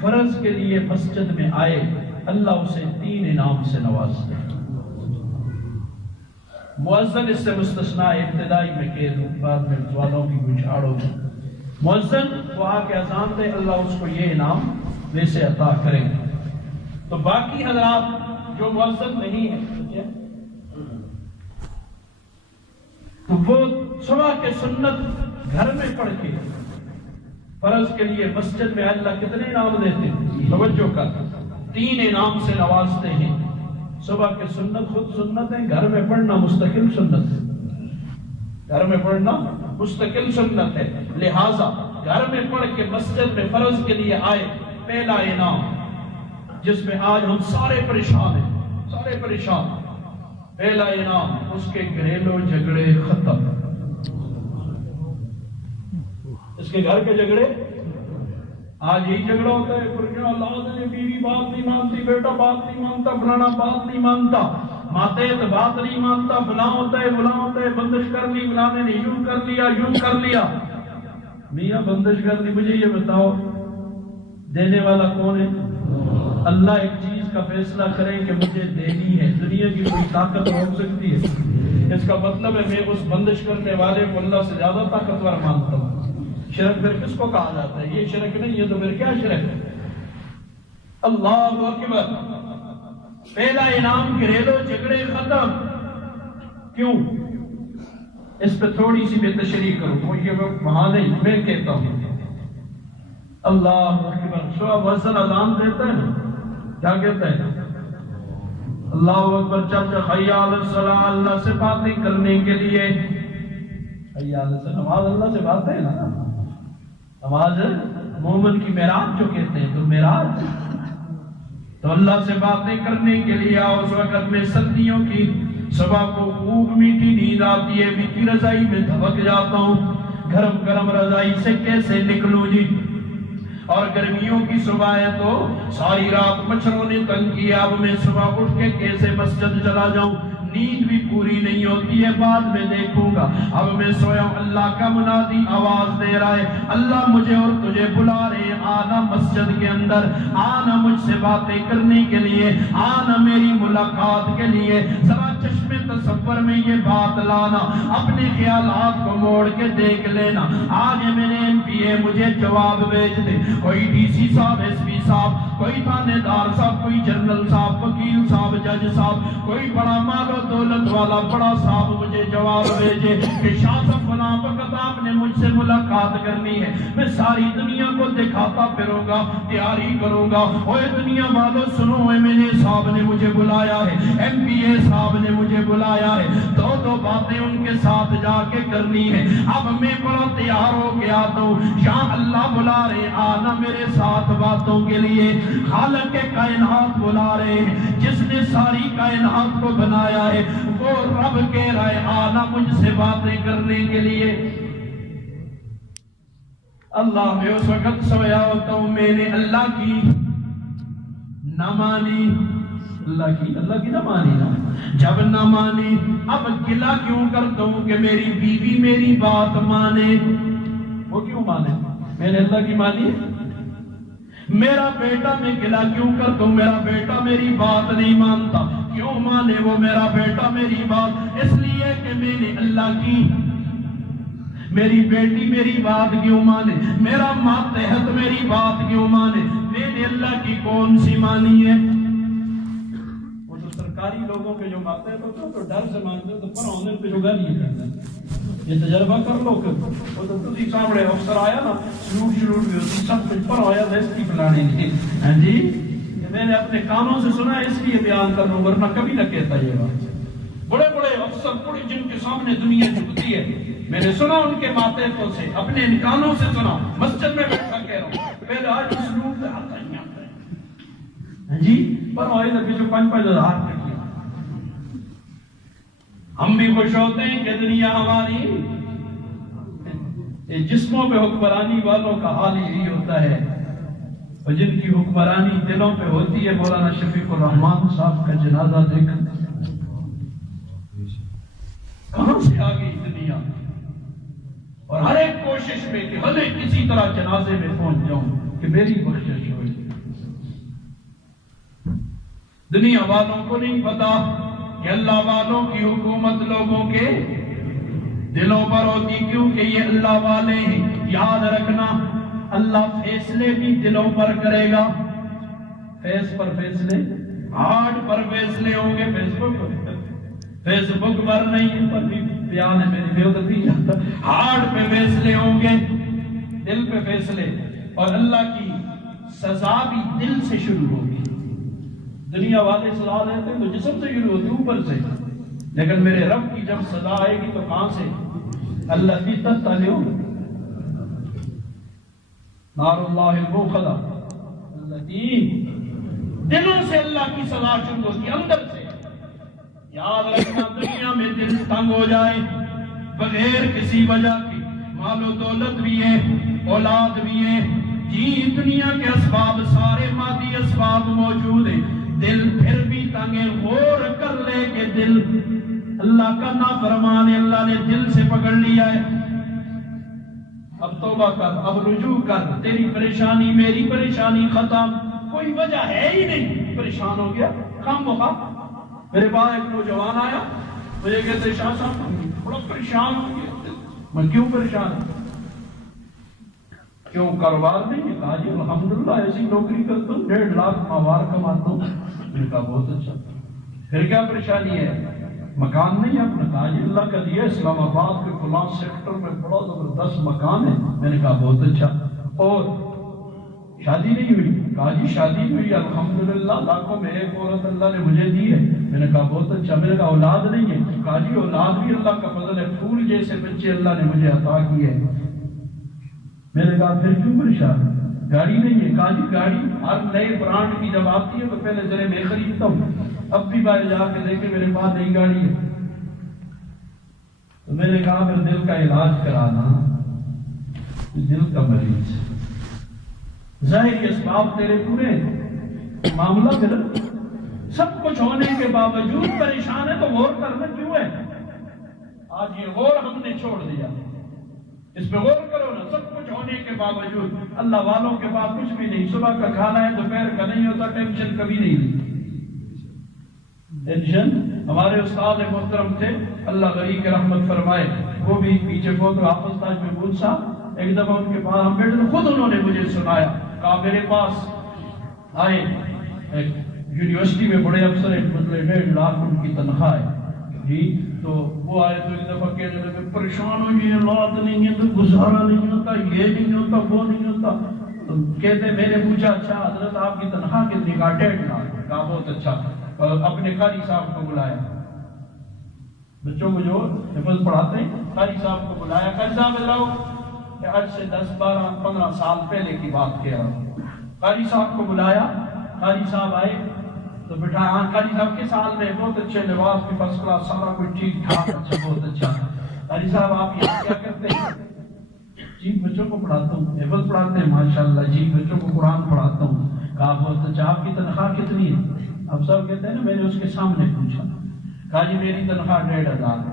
فرض کے لیے مسجد میں آئے اللہ اسے 3 انعام سے نوازتے ہیں۔ مؤذن اس سے مستثنیٰ، ابتدائی میں کہہ دوں، بعد میں سوالوں کی گنجائش ہے۔ مؤذن وہ آ کے اذان دے، اللہ اس کو یہ انعام ویسے عطا کریں گے۔ تو باقی حضرات جو مؤذن نہیں ہے تو وہ صبح کے سنت گھر میں پڑھ کے فرض کے لیے مسجد میں اللہ کتنے انعام دیتے ہیں؟ توجہ کر، 3 انعام سے نوازتے ہیں۔ صبح کے سنت خود سنت ہے، گھر میں پڑھنا مستقل سنت ہے، گھر میں پڑھنا مستقل سنت ہے۔ لہٰذا گھر میں پڑھ کے مسجد میں فرض کے لیے آئے، پہلا انعام جس میں آج ہم سارے پریشان ہیں، سارے پریشان، پہلا انعام اس کے گھریلو جھگڑے ختم۔ اس کے گھر کے جھگڑے، آج یہی جھگڑا ہوتا ہے، اولاد نے بیوی بات نہیں مانتی، بیٹا بات نہیں مانتا، فلانا بات نہیں مانتا، ماتحت بات نہیں مانتا، فلاں ہوتا ہے فلاں ہوتا ہے، بندش کر لی فلانے نے، یوں کر لیا یوں کر لیا۔ میاں بندش کر لی، مجھے یہ بتاؤ دینے والا کون ہے؟ اللہ ایک چیز کا فیصلہ کرے کہ مجھے دینی ہے، دنیا کی کوئی طاقت روک سکتی ہے؟ اس کا مطلب ہے میں اس بندش کرنے والے کو اللہ سے زیادہ طاقتور مانتا ہوں۔ شرک پھر کس کو کہا جاتا ہے؟ یہ شرک نہیں، یہ تو پھر کیا شرک ہے؟ اللہ اکبر۔ پہلا انعام گھریلو جھگڑے ختم۔ کیوں؟ اس پہ تھوڑی سی میں تشریح کروں، وہ یہ وہاں نہیں، میں کہتا ہوں۔ اللہ اکبر، صبح وزن اذان دیتا ہے نا، کیا کہتا ہے؟ اللہ اکبر، چل حی علی الصلاۃ، اللہ سے باتیں کرنے کے لیے۔ حی علی الصلاۃ، نماز اللہ سے بات ہے نا، نماز مومن کی معراج جو کہتے ہیں، تو معراج تو اللہ سے باتیں کرنے کے لیے آؤ۔ اس وقت میں سردیوں کی صبح کو خوب میٹھی نیند آتی ہے، میٹھی رضائی میں دھبک جاتا ہوں، گرم گرم رضائی سے کیسے نکلوں جی؟ اور گرمیوں کی صبح ہے تو ساری رات مچھروں نے تنگ کیا، اب میں صبح اٹھ کے کیسے مسجد چلا جاؤں؟ نیند بھی پوری نہیں ہوتی ہے، بعد میں دیکھوں گا۔ اب میں سویا ہوں، اللہ کا منادی آواز دے رہا ہے، اللہ مجھے اور تجھے بلا رہے ہیں، آنا مسجد کے اندر، آنا مجھ سے باتیں کرنے کے لیے، آنا میری ملاقات کے لیے۔ ذرا چشم تصور میں یہ بات لانا، اپنے خیالات کو موڑ کے دیکھ لینا۔ آج میں نے MPA مجھے جواب بھیج دے، کوئی DC صاحب، SP صاحب، کوئی تھانے دار صاحب، کوئی جنرل صاحب، وکیل صاحب، جج صاحب، کوئی بڑا مال و دولت والا بڑا صاحب مجھے جواب بھیجے کہ شاہ صاحب فلاں وقت آپ نے مجھ سے ملاقات کرنی ہے، میں ساری دنیا کو دکھاتا پھروں گا، تیاری کروں گا۔ اوے دنیا والوں سنو، میرے صاحب نے مجھے بلایا ہے، MPA صاحب نے مجھے بلایا ہے، دو باتیں ان کے ساتھ جا کے کرنی ہے۔ اب میں بڑا تیار ہو کے آتا ہوں، یا اللہ بلا رہے آنا میرے ساتھ باتوں کے لیے۔ خالق کائنات بلا رہے ہیں، جس نے ساری کائنات کو بنایا ہے، وہ رب کہہ رہا ہے آنا مجھ سے باتیں کرنے کے لیے۔ اللہ میں اس وقت سویا ہوتا ہوں، میں نے اللہ کی نہ مانی، اللہ کی نہ مانی نا، جب نہ مانی اب گلہ کیوں کرتا ہوں کہ میری بیوی میری بات مانے؟ وہ کیوں مانے؟ میں نے اللہ کی مانی۔ میرا بیٹا میں گلہ کیوں کرتا ہوں؟ میرا بیٹا میری بات نہیں مانتا۔ کیوں مانے وہ میرا بیٹا میری بات؟ اس لیے کہ میں نے اللہ کی۔ میری بیٹی میری بات کیوں مانے؟ میرا ماتحت میری بات کیوں مانے؟ میں نے اللہ کی کون سی مانی ہے؟ وہ تو سرکاری لوگوں کے جو ماتحت ہوتے ہیں تو ڈر سے مانتے ہیں، تو پر ہونے پہ جو گل یہ کرتے ہیں، یہ تجربہ کر لو کہ وہ تو تسی سامنے افسر آیا نا، سلوٹ بھی ہوتی، سب کچھ پر آیا دستی فلانی تھی، ہاں جی میں نے اپنے کانوں سے سنا، اس لیے بیان کر رہا ہوں، ورنہ کبھی نہ کہتا یہ بات۔ بڑے بڑے افسر، بڑے جن کے سامنے دنیا جھکتی ہے، میں نے سنا ان کے ماتحتوں سے، اپنے ان کانوں سے سنا، مسجد میں بیٹھا کہہ رہا ہوں، پہلے آج سلوٹ آتا ہی آتا ہے، ہاں جی پر آئے تھا پیچھو 5,000 تک کیا۔ ہم بھی خوش ہوتے ہیں کہ دنیا ہماری، جسموں پہ حکمرانی والوں کا حال یہی ہوتا ہے، اور جن کی حکمرانی دلوں پہ ہوتی ہے۔ مولانا شفیق الرحمان صاحب کا جنازہ دیکھا، کہاں سے آ گئی دنیا، اور ہر ایک کوشش میں کہ بھلے کسی طرح جنازے میں پہنچ جاؤں کہ میری بخشش ہوئی۔ دنیا والوں کو نہیں پتا کہ اللہ والوں کی حکومت لوگوں کے دلوں پر ہوتی، کیونکہ یہ اللہ والے ہیں۔ یاد رکھنا اللہ فیصلے بھی دلوں پر کرے گا، فیس پر فیصلے، ہارٹ پر فیصلے ہوں گے، فیس بک پر نہیں، پر بھی بیان ہے میری بےعزتی جاتا، ہارٹ پہ فیصلے ہوں گے، دل پہ فیصلے، اور اللہ کی سزا بھی دل سے شروع ہوگی۔ دنیا والے سزا دیتے ہیں تو جسم سے شروع ہوتی، اوپر سے، لیکن میرے رب کی جب سزا آئے گی تو کہاں سے؟ اللہ کی تتلیو نار اللہ الموقدہ، اللہ کی دلوں سے اللہ کی سزا شروع ہوتی ہے، اندر سے۔ یاد رکھنا دنیا میں دل تنگ ہو جائے بغیر کسی وجہ کی، مال و دولت بھی ہے، اولاد بھی ہے، جی دنیا کے اسباب سارے مادی اسباب موجود ہیں، دل پھر بھی تنگ ہے، غور کر لے کہ دل اللہ کا نافرمان ہے، اللہ نے دل سے پکڑ لیا ہے، اب توبہ کر، اب رجوع کر، تیری پریشانی میری پریشانی ختم، کوئی وجہ ہے ہی نہیں، پریشان ہو گیا خام مخواہ۔ میرے پاس ایک نوجوان آیا، مجھے کہتے شاہ صاحب بڑا پریشان ہو گیا۔ میں کیوں پریشان ہوں؟ کیوں کاروبار نہیں ہے؟ کہا جی الحمدللہ ایسی نوکری کرتا ہوں، 1.5 لاکھ ماہوار کماتا ہوں۔ میں نے کہا بہت اچھا، پھر کیا پریشانی ہے؟ مکان نہیں ہے اپنا؟ کہا جی اللہ کا دیا، اسلام آباد کے فلاں سیکٹر میں بڑا زبردست مکان ہے۔ میں نے کہا بہت اچھا، اور شادی نہیں ہوئی؟ کہا جی شادی ہوئی الحمدللہ، لاکھوں میں ایک عورت اللہ نے مجھے دی ہے۔ میں نے کہا بہت اچھا۔ میں نے کہا اولاد نہیں ہے؟ کہا جی اولاد بھی اللہ کا فضل ہے، پھول جیسے بچے اللہ نے مجھے عطا کیے۔ میں نے کہا پھر کیوں پریشان؟ گاڑی نہیں ہے؟ کہا جی گاڑی ہر نئے برانڈ کی جب آتی ہے تو پہلے ذرا میں خریدتا ہوں، اب بھی باہر جا کے دیکھے میرے پاس نئی گاڑی ہے۔ تو میں نے کہا پھر دل کا علاج کرانا، دل کا مریض، ظاہری اسباب تیرے پورے، معاملہ پھر سب کچھ ہونے کے باوجود پریشان ہے، تو غور کرنا کیوں ہے؟ آج یہ غور ہم نے چھوڑ دیا، اس پہ غور کرو نا۔ سب کچھ ہونے کے باوجود اللہ والوں کے پاس کچھ بھی نہیں، صبح کا کھانا ہے دوپہر کا نہیں ہوتا، ٹینشن کبھی نہیں لی۔ ٹینشن ہمارے استاد محترم تھے اللہ غریب کے رحمت فرمائے، وہ بھی پیچھے بہت حافظ تاج محمود صاحب، ایک دفعہ ان کے پاس ہم بیٹھے تو خود انہوں نے مجھے سنایا، کہا میرے پاس آئے یونیورسٹی میں بڑے افسر ہیں، مطلب 1.5 لاکھ ان کی تنخواہ ہے جی، تو وہ آئے تو ایک دفعہ کہنے لگے پریشان ہو جی، اولاد نہیں ہے تو گزارا نہیں ہوتا، یہ نہیں ہوتا وہ نہیں ہوتا۔ تو کہتے میں نے پوچھا اچھا حضرت آپ کی تنخواہ کتنی؟ کہا 1.5 لاکھ۔ کہا بہت اچھا، اپنے قاری صاحب کو بلایا، بچوں کو جو حفظ پڑھاتے ہیں قاری صاحب کو بلایا، قاری صاحب لاؤ، آج سے 10 12 15 سال پہلے کی بات کہہ رہا ہوں۔ قاری صاحب کو بلایا، قاری صاحب آئے تو بٹھایا، قاری صاحب کے سال میں بہت اچھے لباس کی فرسٹ کلاس، سارا کچھ ٹھیک ٹھاک، اچھا بہت اچھا۔ قاری صاحب آپ یہاں کیا کرتے ہیں؟ جی بچوں کو پڑھاتا ہوں۔ حفظ پڑھاتے ہیں؟ ماشاءاللہ جی بچوں کو قرآن پڑھاتا ہوں۔ کہا بہت اچھا، آپ کی تنخواہ کتنی ہے؟ اب سب کہتے ہیں نا، میں نے اس کے سامنے پوچھا، کہا جی میری تنخواہ 1.5 ہے۔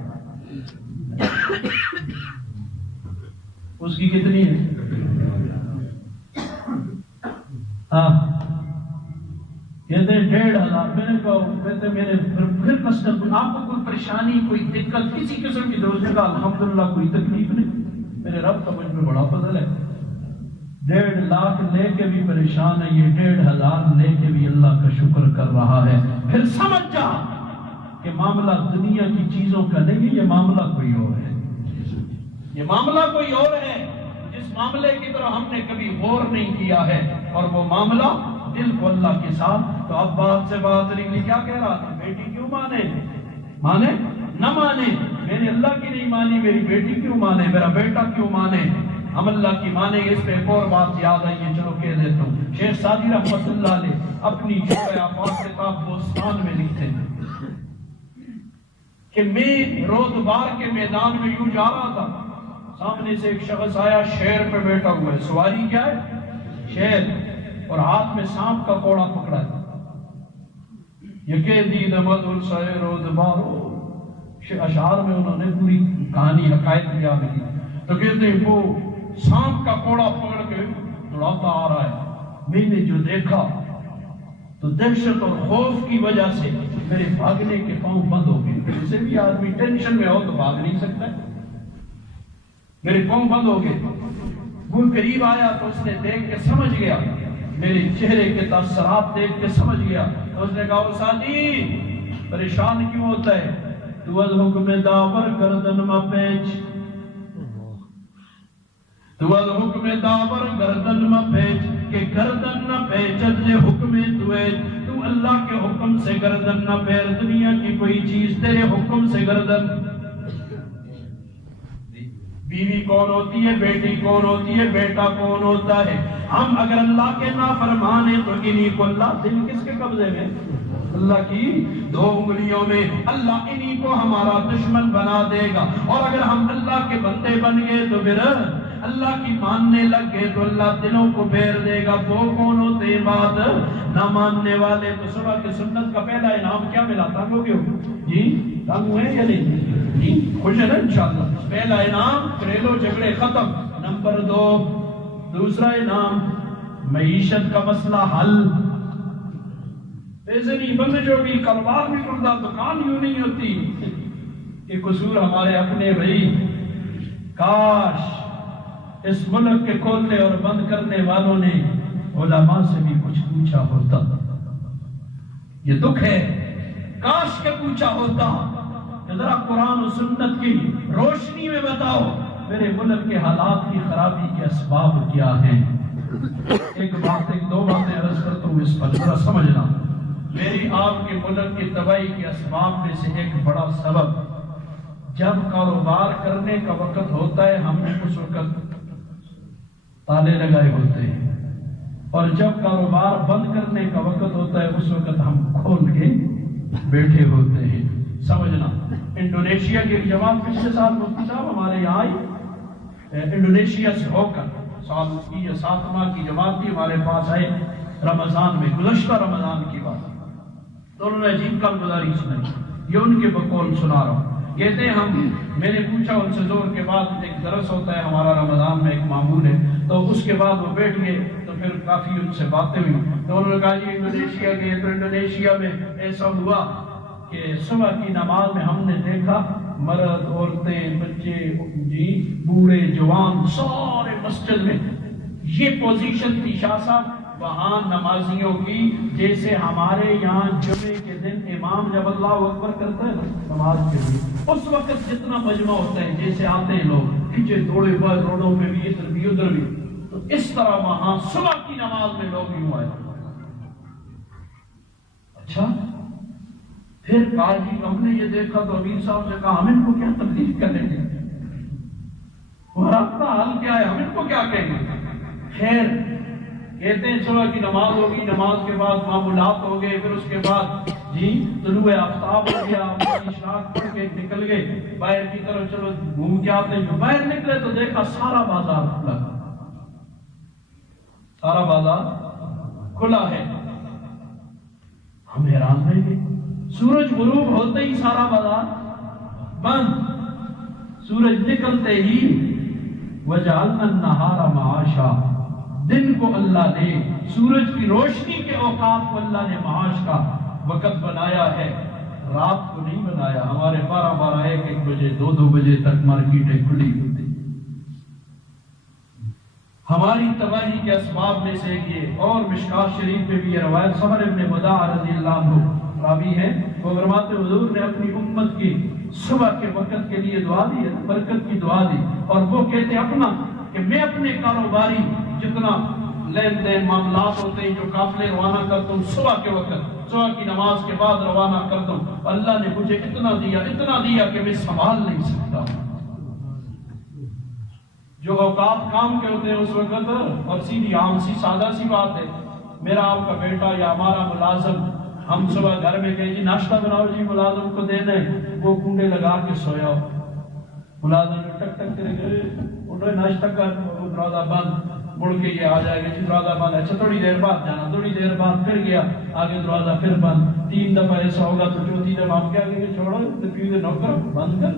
اس کی کتنی ہے؟ ہاں کہتے ہیں 1.5۔ میں نے کہا کہتے میرے پھر کسٹمر، آپ کو کوئی پریشانی کوئی دقت کسی قسم کی؟ دوست نے کہا الحمدللہ کوئی تکلیف نہیں، میرے رب کا مجھ میں بڑا فضل ہے۔ 1.5 لاکھ لے کے بھی پریشان ہے، یہ 1.5 لے کے بھی اللہ کا شکر کر رہا ہے۔ پھر سمجھ جا کہ معاملہ دنیا کی چیزوں کا نہیں، یہ معاملہ کوئی اور ہے، یہ معاملہ کوئی اور ہے، جس معاملے کی طرح ہم نے کبھی غور نہیں کیا ہے، اور وہ معاملہ دل کو اللہ کے ساتھ۔ تو اب بات سے بات نکلی، کیا کہہ رہا تھا؟ بیٹی کیوں مانے نہ مانے، میں نے اللہ کی نہیں مانی، میری بیٹی کیوں مانے، میرا بیٹا کیوں مانے، ہم اللہ کی مانیں گے۔ اس پہ ایک اور بات یاد آئی ہے، چلو کہہ دیتا ہوں۔ شیخ سعدی رحمت اللہ علیہ اپنی کتاب بوستان میں لکھتے ہیں کہ میں رودبار کے میدان میں یوں جا رہا تھا، سامنے سے ایک شخص آیا، شیر پہ بیٹھا ہوا ہے، سواری کیا ہے؟ شیر، اور ہاتھ میں سانپ کا کوڑا پکڑا ہے۔ یکے دید مدھر سائے رودبارو، اشعار میں انہوں نے پوری کہانی حقائق بیان کی۔ تو کہتے ہیں وہ سانپ کا کوڑا پکڑ کے دوڑاتا آ رہا ہے، میں نے جو دیکھا تو دہشت اور خوف کی وجہ سے میرے بھاگنے کے پاؤں بند ہو گئے. جیسے بھی آدمی ٹینشن میں ہو تو بھاگ نہیں سکتا. میرے پاؤں بند ہو گئے. وہ قریب آیا تو اس نے دیکھ کے سمجھ گیا, میرے چہرے کے تاثرات دیکھ کے سمجھ گیا. تو اس نے کہا استادی پریشان کیوں ہوتا ہے؟ تو از حکم داور گردن ما پیچ, تو از حکم داور گردن ما پیچ, کہ گردن نہ پیچت لے حکم توے. تو اللہ کے حکم سے گردن نہ پیر, دنیا کی کوئی چیز تیرے حکم سے گردن. بیوی کون ہوتی ہے, بیٹی کون ہوتی ہے, بیٹا کون ہوتا ہے؟ ہم اگر اللہ کے نافرمان ہیں تو انہی کو اللہ, دل کس کے قبضے میں؟ اللہ کی 2 انگلیوں میں. اللہ انہی کو ہمارا دشمن بنا دے گا. اور اگر ہم اللہ کے بندے بن گئے تو پھر اللہ کی ماننے لگ گئے تو اللہ دلوں کو پھیر دے گا. 2 کون ہوتے ہیں بات نہ ماننے والے. تو صبح کی سنت کا پہلا انعام کیا ملا تھا لوگ جی؟ تنگ ہوئے یا نہیں جی؟ خوش ہے نا انشاءاللہ. پہلا انعام گھریلو جھگڑے ختم. نمبر 2 دوسرا انعام معیشت کا مسئلہ حل. ایسے نہیں بند جو بھی کاروبار بھی کرتا, دکان یوں نہیں ہوتی. یہ قصور ہمارے اپنے بھائی. کاش اس ملک کے کھولنے اور بند کرنے والوں نے علماء سے بھی کچھ پوچھا ہوتا. یہ دکھ ہے, کاش کے پوچھا ہوتا کہ ذرا قرآن و سنت کی روشنی میں بتاؤ میرے ملک کے حالات کی خرابی کے اسباب کیا ہیں. ایک 2 باتیں عرض کرتا ہوں, اس پر ذرا سمجھنا. میری آپ کے ملک کی تباہی کے اسباب میں سے ایک بڑا سبب, جب کاروبار کرنے کا وقت ہوتا ہے ہم نے اس وقت تالے لگائے ہوتے ہیں, اور جب کاروبار بند کرنے کا وقت ہوتا ہے اس وقت ہم کھول کے بیٹھے ہوتے ہیں. سمجھنا. انڈونیشیا کی جماعت پچھلے سال مفتی صاحب ہمارے یہاں آئی, انڈونیشیا سے ہو کر سال کی یا 7 ماہ کی جماعت تھی, ہمارے پاس آئے رمضان میں, گزشتہ رمضان کی بات. تو انہوں نے عجیب کارگزاری سنائی, یہ ان کے بقول سنا رہا ہوں. کہتے ہیں میں نے پوچھا ان سے, زور کے بعد ایک درس ہوتا ہے ہمارا رمضان میں, ایک معمول ہے, تو اس کے بعد وہ بیٹھ گئے تو پھر کافی ان سے باتیں ہوئی. تو انہوں نے کہا جی انڈونیشیا گئے تو انڈونیشیا میں ایسا ہوا کہ صبح کی نماز میں ہم نے دیکھا مرد, عورتیں, بچے, جی بوڑھے, جوان سارے مسجد میں. یہ پوزیشن تھی شاہ صاحب وہاں نمازیوں کی جیسے ہمارے یہاں جمعے کے دن امام جب اللہ اکبر کرتا ہے نا نماز کے لیے, اس وقت جتنا مجمع ہوتا ہے جیسے آتے ہیں لوگ پیچھے دوڑے بعد روڈوں میں بھی ادھر بھی ادھر بھی, تو اس طرح وہاں صبح کی نماز میں لوگ یوں آئے. اچھا پھر کہا جی ہم نے یہ دیکھا تو امیر صاحب نے کہا ہم ان کو کیا تبلیغ کریں گے, ہمارا اپنا حال کیا ہے, ہم ان کو کیا کہیں گے. خیر کہتے ہیں صبح کی نماز ہوگی, نماز کے بعد معمولات ہو گئے, پھر اس کے بعد جی طلوع آفتاب ہو گیا, اشراق پڑھ کے نکل گئے باہر کی طرف, چلو گھوم کے آتے ہیں. جو باہر نکلے تو دیکھا سارا بازار کھلا, سارا بازار کھلا ہے. ہم حیران رہ گئے. سورج غروب ہوتے ہی سارا بازار بند, سورج نکلتے ہی وجعلنا النہار معاشا, دن کو اللہ نے, سورج کی روشنی کے اوقات کو اللہ نے معاش کا وقت بنایا ہے, رات کو نہیں بنایا. ہمارے 12 1 بجے 2 بجے تک مارکیٹیں کھلی ہوتی. ہماری تباہی کے اسباب میں سے یہ, اور مشکات شریف میں بھی یہ روایت سمر ابن مداع رضی اللہ عنہ راوی ہے, وہ فرماتے حضور نے اپنی امت کی صبح کے وقت کے لیے دعا دی, برکت کی دعا دی, اور وہ کہتے اپنا کہ میں اپنے کاروباری جتنا لین دین معاملات ہوتے ہیں جو قافلے روانہ کرتا ہوں صبح کے وقت, صبح کی نماز کے بعد روانہ کرتا ہوں, اللہ نے مجھے اتنا دیا کہ میں سنبھال نہیں سکتا. جو اوقات کام کے ہوتے ہیں اس وقت, اور سیدھی عام سی سادہ سی بات ہے, میرا آپ کا بیٹا یا ہمارا ملازم, ہم صبح گھر میں گئے جی ناشتہ بناؤ جی ملازم کو دینا ہے, وہ کنڈے لگا کے سویا, ملازم ٹک ٹک کرے گئے اٹھے ناشتہ کر, دروازہ بند, مڑ کے یہ آ جائے گا جی دروازہ بند, اچھا تھوڑی دیر بعد جانا, تھوڑی دیر بعد پھر گیا آگے دروازہ پھر بند, 3 دفعہ ایسا ہوگا تو 4تھی دفعہ ہم کیا کہیں گے چھوڑو تو نوکر بند کر.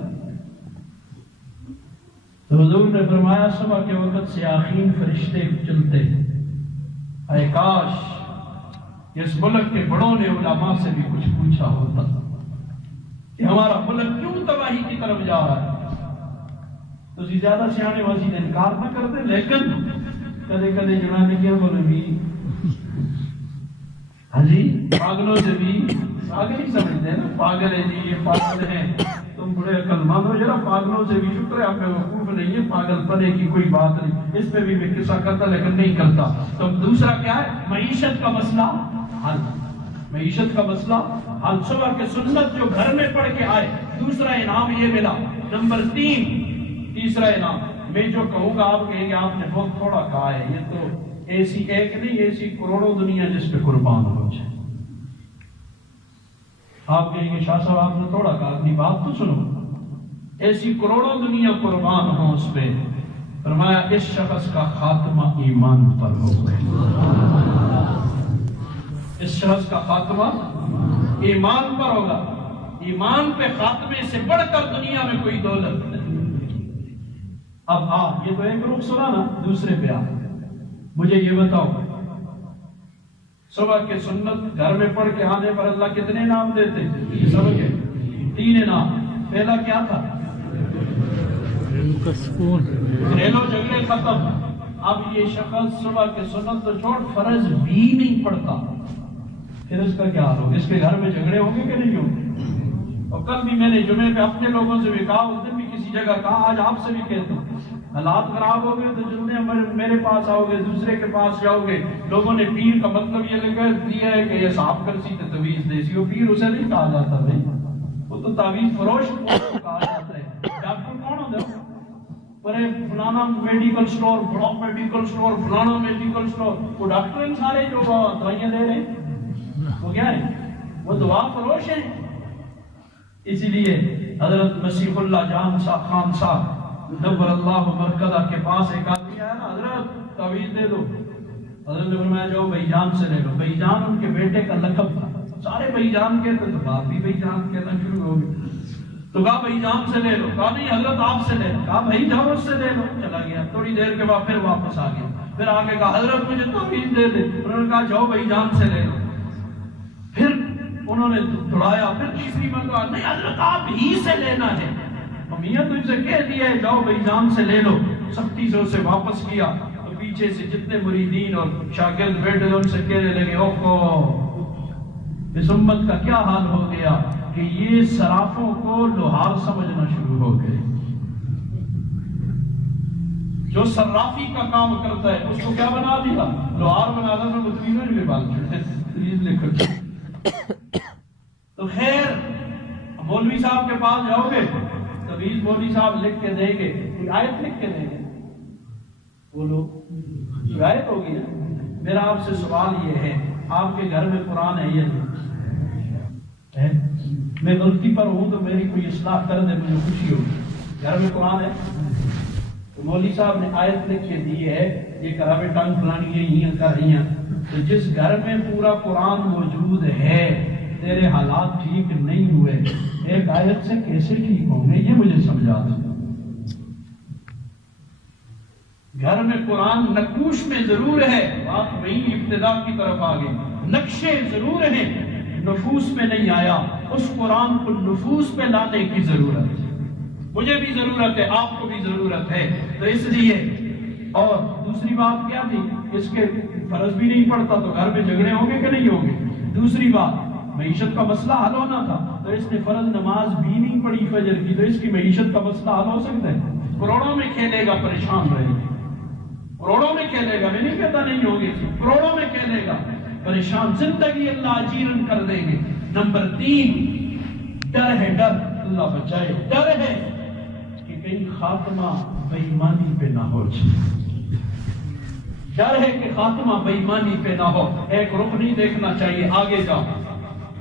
تو حضور نے فرمایا صبح کے وقت سیاخین فرشتے چلتے, اے کاش اس ملک کے بڑوں نے علماء سے بھی کچھ پوچھا ہوتا کہ ہمارا ملک کیوں تباہی کی طرف جا رہا ہے، تو زیادہ سیانے وزیر انکار نہ کرتے، لیکن کدے کدے جناب کیا بولے بھی ہاں جی پاگلوں سے بھی پاگل ہی سمجھتے ہیں نا، پاگل ہے جی یہ پاگل ہیں، تم بڑے عقل مند ہو، ذرا پاگلوں سے بھی شکر ہے آپ میں وقوف نہیں ہے، پاگل پنے کی کوئی بات نہیں، اس پہ بھی میں قصہ کرتا لیکن نہیں کرتا۔ تو دوسرا کیا ہے، معیشت کا مسئلہ حل، معیشت کا مسئلہ حل، صبح کے سنت جو گھر میں پڑھ کے آئے، دوسرا انعام یہ ملا۔ نمبر 3، تیسرا انعام میں جو کہوں گا آپ کہیں گے آپ نے بہت تھوڑا کہا ہے، یہ تو ایسی ایک نہیں، ایسی کروڑوں دنیا جس پہ قربان ہو جائے۔ آپ کہیں گے شاہ صاحب آپ نے تھوڑا کہا، اپنی بات تو سنو، ایسی کروڑوں دنیا قربان ہو اس پہ، فرمایا اس شخص کا خاتمہ ایمان پر ہوگا، اس شخص کا خاتمہ ایمان پر ہوگا۔ ایمان پہ خاتمے سے بڑھ کر دنیا میں کوئی دولت نہیں۔ اب آپ یہ تو ایک رخ سنا نا، دوسرے پہ آپ مجھے یہ بتاؤ، صبح کے سنت گھر میں پڑھ کے آنے پر اللہ کتنے انعام دیتے؟ سب کے 3 انعام۔ پہلا کیا تھا؟ گھریلو جھگڑے ختم۔ اب یہ شخص صبح کے سنت تو چھوڑ فرض بھی نہیں پڑھتا، پھر اس کا کیا حال ہوگا؟ اس کے گھر میں جھگڑے ہوں گے کہ نہیں ہوں گے؟ اور کل بھی میں نے جمعے پہ اپنے لوگوں سے بھی کہا، اس دن بھی کسی جگہ کہا، آج آپ سے بھی کہتا ہوں، حالات خراب ہو گئے تو جتنے میرے پاس آؤ گے دوسرے کے پاس جاؤ گے۔ لوگوں نے پیر کا مطلب یہ لگا دیا ہے کہ یہ صاحب کرسی تے تعویذ دیسی، وہ پیر اسے نہیں کہا جاتا بھائی، وہ تو تعویذ فروش کو کہا جاتا ہے۔ ڈاکٹر کون ہوتا ہے؟ پرے فلانا medical store, block medical store, فلانا میڈیکل سٹور، وہ ڈاکٹر ہیں سارے جو دوائیاں دے رہے ہیں، وہ کیا ہے؟ وہ دوا فروش ہیں۔ اسی لیے حضرت مسیح اللہ جان خان صاحب نور اللہ مرکزہ کے پاس ایک آدمی آیا نا، حضرت تعویذ دے دو۔ حضرت نے فرمایا جاؤ بھائی جان سے لے لو۔ بھائی جان ان کے بیٹے کا لقب تھا، سارے بھائی جان کہتے تو باپ بھی بھائی جان کہنا شروع ہو گئے، تو کہا بھائی جان سے لے لو، کہا نہیں حضرت آپ سے لے لو، کہا بھائی جاؤ اس سے لے لو۔ چلا گیا، تھوڑی دیر کے بعد پھر واپس آ گیا، پھر آگے کہا حضرت مجھے تعویذ دے دے، انہوں نے کہا جاؤ بھائی جان سے لے لو۔ پھر انہوں نے دوڑایا، پھر تیسری مرتبہ نہیں حضرت آپ ہی سے لینا ہے، میاں تو ان سے کہہ دیا ہے جاؤ بھائی جان سے لے لو۔ سختی سے اسے واپس کیا تو پیچھے سے جتنے مریدین اور شاگرد بیٹھے ان سے کہنے لگے اوہو اس امت کا کیا حال ہو گیا کہ یہ صرافوں کو لوہار سمجھنا شروع ہو گئے۔ جو صرافی کا کام کرتا ہے اس کو کیا بنا دیا؟ لوہار بنا دیا۔ میں مطمئن بھی بات تو خیر مولوی صاحب کے پاس جاؤ گے، تعویذ مولوی صاحب لکھ کے دیں گے، کوئی آیت لکھ کے دیں گے، بولو آیت ہوگی نا۔ میرا آپ سے سوال یہ ہے، آپ کے گھر میں قرآن ہے یا نہیں؟ میں غلطی پر ہوں تو میری کوئی اصلاح کر دے، مجھے خوشی ہوگی۔ گھر میں قرآن ہے تو مولوی صاحب نے آیت لکھ کے دی ہے، یہ کراوے ٹنگ فلانی یہ کر رہی ہیں، تو جس گھر میں پورا قرآن موجود ہے تیرے حالات ٹھیک نہیں ہوئے، ایک آیت سے کیسے ٹھیک ہوں گے؟ یہ مجھے سمجھا دو۔ گھر میں قرآن نقوش میں ضرور ہے، بات وہی ابتدا کی طرف آ گئی، نقشے ضرور ہیں، نفوس میں نہیں آیا۔ اس قرآن کو نفوس پہ لانے کی ضرورت ہے، مجھے بھی ضرورت ہے، آپ کو بھی ضرورت ہے۔ تو اس لیے، اور دوسری بات کیا تھی، اس کے فرض بھی نہیں پڑتا تو گھر میں جھگڑے ہوں گے کہ نہیں ہوں گے؟ دوسری بات معیشت کا مسئلہ حل ہونا تھا تو اس نے فرض نماز بھی نہیں پڑھی فجر کی، تو اس کی معیشت کا مسئلہ حل ہو سکتا ہے؟ کروڑوں میں کھیلے گا پریشان رہے گا، کروڑوں میں کھیلے گا، میں نہیں کہتا نہیں ہوگی، کروڑوں میں کھیلے گا پریشان، زندگی اللہ اجیرن کر دیں گے۔ نمبر 3 ڈر ہے، ڈر، اللہ بچائے، ڈر ہے کہ کہیں خاتمہ بے ایمانی پہ نہ ہو جائے، ڈر ہے کہ خاتمہ بے ایمانی پہ نہ ہو۔ ایک رخ نہیں دیکھنا چاہیے، آگے جاؤ۔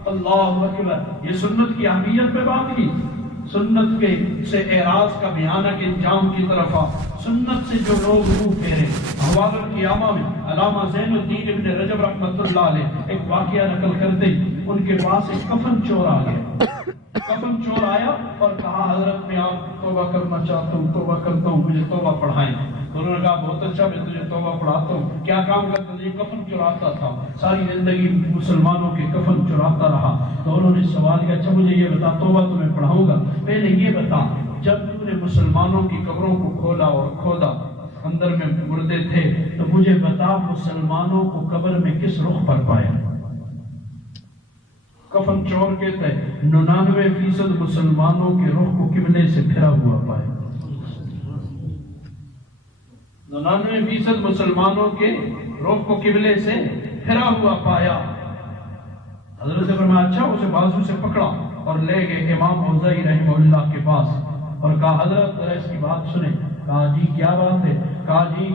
اللہ اکبر، یہ سنت کی اہمیت پہ بات کی، سنت کے سے اعراض کا بھیانک انجام کی طرف آ، سنت سے جو لوگ روح پھیرے۔ احوال القیامہ میں علامہ زین الدین ابن رجب رحمۃ اللہ علیہ ایک واقعہ نقل کرتے، ان کے پاس ایک کفن چور آ گیا، کفن چور آیا اور کہا حضرت میں آپ توبہ کرنا چاہتا ہوں، توبہ کرتا ہوں، مجھے توبہ پڑھائیں۔ تو انہوں نے کہا بہت اچھا، میں تجھے توبہ پڑھاتا ہوں۔ کیا کام کرتا تھا؟ یہ کفن چراتا تھا، ساری زندگی مسلمانوں کے کفن چراتا رہا۔ تو انہوں نے سوال کیا اچھا مجھے یہ بتا، توبہ تو میں پڑھاؤں گا، پہلے یہ بتا جب تو نے مسلمانوں کی قبروں کو کھولا اور کھودا، اندر میں مردے تھے، تو مجھے بتا مسلمانوں کو قبر میں کس رخ پر پایا؟ کفن چور کہتے ہیں 99% مسلمانوں کے رخ کو قبلے سے پھرا ہوا پایا۔ 99% مسلمانوں کے رخ کو قبلے سے پھرا ہوا پایا۔ حضرت سے فرمایا اچھا، اسے بازو سے پکڑا اور لے گئے امام اوزاعی رحمہ اللہ کے پاس اور کہا حضرت ذرا اس کی بات سنیں۔ کہا جی کیا بات ہے؟ کہا جی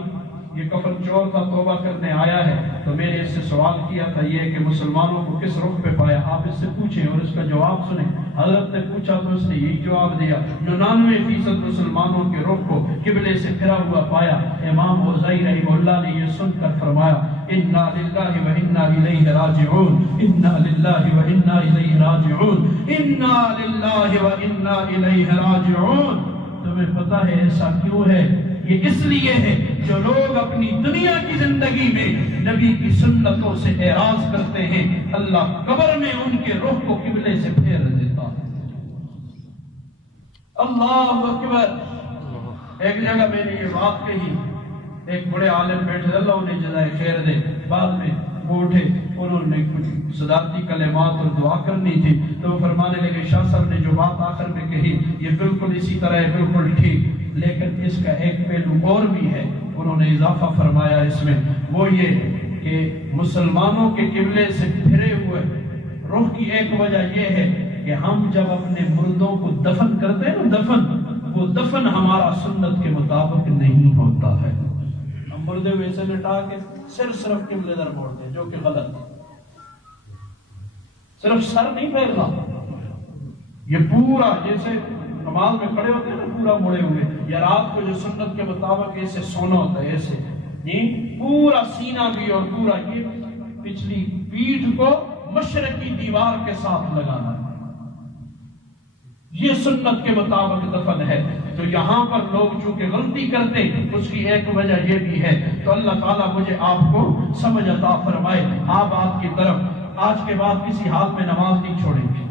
یہ کفن چور تھا، توبہ کرنے آیا ہے، تو میں نے اس سے سوال کیا تھا یہ کہ مسلمانوں کو کس رخ پہ پایا، آپ اس سے پوچھیں اور اس کا جواب سنیں۔ حضرت نے پوچھا تو اس نے یہی جواب دیا 99% مسلمانوں کے رخ کو قبلے سے پھرا ہوا پایا۔ امام اوزاعی رحمہ اللہ نے یہ سن کر فرمایا انا للہ و انا الیہ راجعون، انا للہ و انا الیہ راجعون، انا للہ و انا الیہ راجعون۔ تمہیں پتہ ہے ایسا کیوں ہے؟ یہ اس لیے ہے جو لوگ اپنی دنیا کی زندگی میں نبی کی سنتوں سے اعراض کرتے ہیں، اللہ قبر میں ان کے رخ کو قبلے سے پھیر دیتا ہے۔ اللہ اکبر۔ ایک جگہ میں نے یہ بات کہی، ایک بڑے عالم بیٹھے، اللہ انہیں جزائے خیر دے، بعد میں وہ اٹھے، انہوں نے کچھ صدارتی کلمات اور دعا کرنی تھی، تو وہ فرمانے لگے شاہ صاحب نے جو بات آخر میں کہی یہ بالکل اسی طرح ہے، بالکل ٹھیک، لیکن اس کا ایک پہلو اور بھی ہے۔ انہوں نے اضافہ فرمایا اس میں، وہ یہ کہ مسلمانوں کے قبلے سے پھرے ہوئے رخ کی ایک وجہ یہ ہے کہ ہم جب اپنے مردوں کو دفن کرتے ہیں نا، وہ دفن ہمارا سنت کے مطابق نہیں ہوتا ہے۔ ہم مردے ویسے لٹا کے صرف قبلے در موڑتے ہیں، جو کہ غلط ہے۔ صرف سر نہیں پھیرنا، یہ پورا جیسے نماز میں کھڑے ہوتے ہیں نا پورا مڑے ہوئے، یا رات کو جو سنت کے مطابق ایسے سونا ہوتا ہے، ایسے نہیں، پورا سینہ بھی اور پورا یہ پچھلی پیٹھ کو مشرقی دیوار کے ساتھ لگانا ہے، یہ سنت کے مطابق دفن ہے۔ تو یہاں پر لوگ چونکہ غلطی کرتے ہیں، اس کی ایک وجہ یہ بھی ہے۔ تو اللہ تعالیٰ مجھے آپ کو سمجھ عطا فرمائے۔ آپ کی طرف آج کے بعد کسی حال میں نماز نہیں چھوڑیں گے،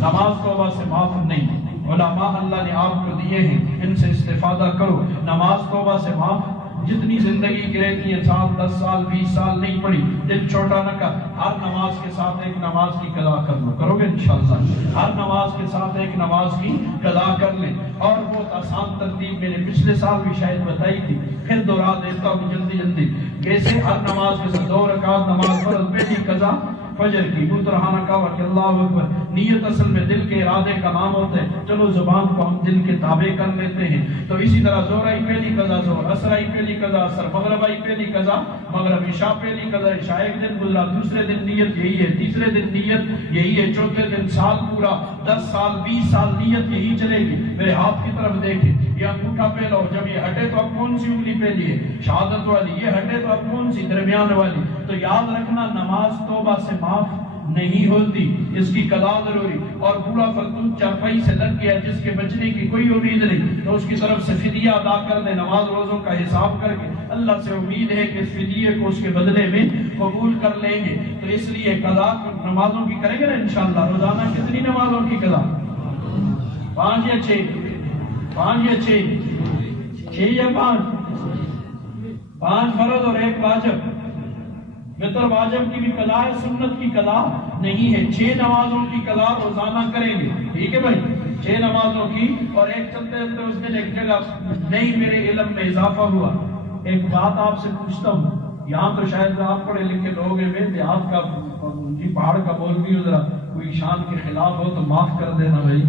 نماز توبہ سے معاف نہیں۔ علماء اللہ نے آپ کو دیے ہیں، ان سے استفادہ کرو۔ نماز توبہ سے معاف جتنی زندگی کی رہتی ہے، 7 10 سال 20 سال نہیں پڑھی، دل چھوٹا نہ کر، ہر نماز کے ساتھ ایک نماز کی قضا کر لو، کرو گے انشاءاللہ؟ ہر نماز کے ساتھ ایک نماز کی قضا کر لیں۔ اور بہت آسان ترتیب میں نے پچھلے سال بھی شاید بتائی تھی، پھر دوہرا دیتا ہوں جلدی۔ کیسے؟ ہر نماز کے ساتھ 2 رکعت نماز فرض، پہلی قضا فجر کی، مترہانہ کعبہ کہ اللہ اکبر۔ نیت اصل میں دل کے ارادے کا نام ہوتا ہے، چلو زبان کو ہم دل کے تابع کر لیتے ہیں۔ تو اسی طرح ظہر آئی پہلی قضا ظہر، عصر آئی پہلی قضا عصر، مغرب آئی پہلی قضا مغرب، عشاء پہلی قضا عشاء۔ ایک دن گزرا، دوسرے دن نیت یہی ہے، تیسرے دن نیت یہی ہے، چوتھے دن سال پورا، 10 سال 20 سال نیت یہی چلے گی۔ میرے ہاتھ کی طرف دیکھیں، یہ انگوٹھا پہلا ہو، جب یہ ہٹے تو اب کون سی انگلی پہلی ہے؟ شہادت والی۔ یہ ہٹے تو اب کون سی؟ درمیان والی۔ تو یاد رکھنا نماز توبہ سے معاف نہیں ہوتی، اس کی قضا ضروری۔ اور بوڑھا فلتون چارپائی سے لگ گیا جس کے بچنے کی کوئی امید نہیں، تو اس کی طرف سے فدیہ ادا کر دے، نماز روزوں کا حساب کر کے اللہ سے امید ہے کہ اس فدیے کو اس کے بدلے میں قبول کر لیں گے۔ تو اس لیے قضا نمازوں کی کریں گے نا انشاءاللہ۔ روزانہ کتنی نمازوں کی قضا؟ 5 یا 6؟ 5 یا 6؟ 6 یا 5 فرض اور 1 واجب۔ وتر واجب کی بھی قضا ہے، سنت کی قضا نہیں ہے۔ 6 نمازوں کی قضا روزانہ کریں گے، ٹھیک ہے بھائی؟ 6 نمازوں کی۔ اور ایک چلتے چلتے اس دن ایک جگہ نہیں میرے علم میں اضافہ ہوا، ایک بات آپ سے پوچھتا ہوں۔ یہاں تو شاید آپ پڑھے لکھے لوگ ہیں، دیہات کا جی پہاڑ کا بول بھی ذرا کوئی شان کے خلاف ہو تو معاف کر دینا بھائی۔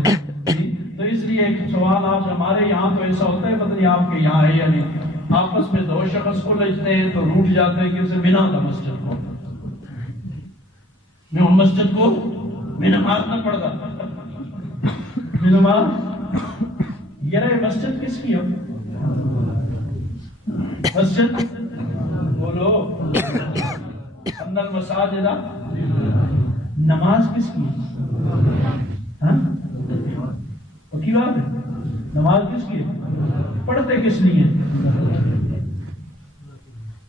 تو اس لیے ایک سوال آپ سے، ہمارے یہاں تو ایسا ہوتا ہے، پتہ نہیں آپ کے یہاں ہے یا نہیں، آپس میں 2 شخص کو لجتے ہیں تو روٹ جاتے ہیں کہ اسے بنا تھا مسجد کو، میں مسجد کو میں نماز نہ پڑھتا، میں نماز یار مسجد کس کی ہو؟ مسجد بولو، ان المساجد، نماز کس کی؟ ہاں بات ہے؟ نماز کس کی ہے؟ پڑھتے کس لیے؟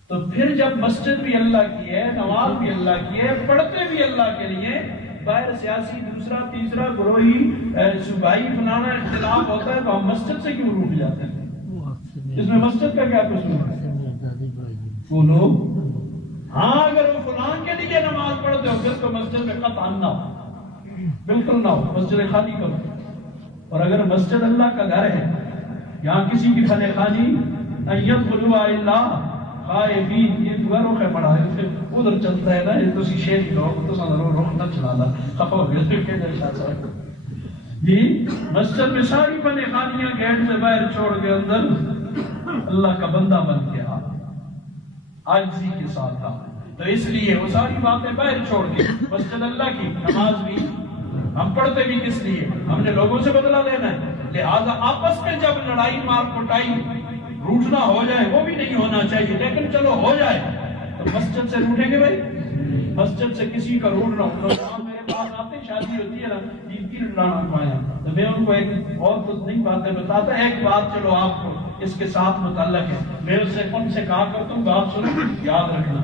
تو پھر جب مسجد بھی اللہ کی ہے، نماز بھی اللہ کی ہے، پڑھتے بھی اللہ کے لیے، باہر سیاسی دوسرا تیسرا گروہی صوبائی فلانا اختلاف ہوتا ہے تو ہم مسجد سے کیوں روٹ جاتے ہیں؟ اس میں مسجد کا کیا قصور ہے؟ وہ لوگ ہاں اگر وہ فلان کے لیے نماز پڑھتے ہو پھر تو مسجد میں قطعا نہ ہو، بالکل نہ ہو، مسجد خالی کرو۔ اور اگر مسجد اللہ کا گھر ہے، یہاں کسی کی خلے خانی ایت خلوہ اللہ خائفین، یہ دواروں کا پڑھا ہے ادھر چلتا ہے نا، یہ تو سی شیر لوگ تو سنرو روح نہ چلانا خفا ہو گیا کہ جی مسجد میں ساری فلے خانیاں گیٹ سے باہر چھوڑ کے اندر اللہ کا بندہ بن کے عاجزی کے ساتھ تھا، تو اس لیے وہ ساری باتیں باہر چھوڑ کے مسجد اللہ کی، نماز بھی ہم پڑھتے بھی کس لیے؟ ہم نے لوگوں سے بدلہ لینا ہے، لہذا آپس میں جب لڑائی مار پٹائی روٹنا ہو جائے وہ بھی نہیں ہونا چاہیے، لیکن چلو ہو جائے تو مسجد سے روٹیں گے بھائی؟ مسجد سے کسی کا روٹ نہ ہو۔ میرے پاس آتے شادی ہوتی ہے نا جی کی لڑانا پایا تو میں ان کو ایک اور کچھ نہیں باتیں بتاتا، ایک بات چلو آپ کو اس کے ساتھ متعلق ہے، میں ان سے کہا کرتا ہوں بات سنو یاد رکھنا،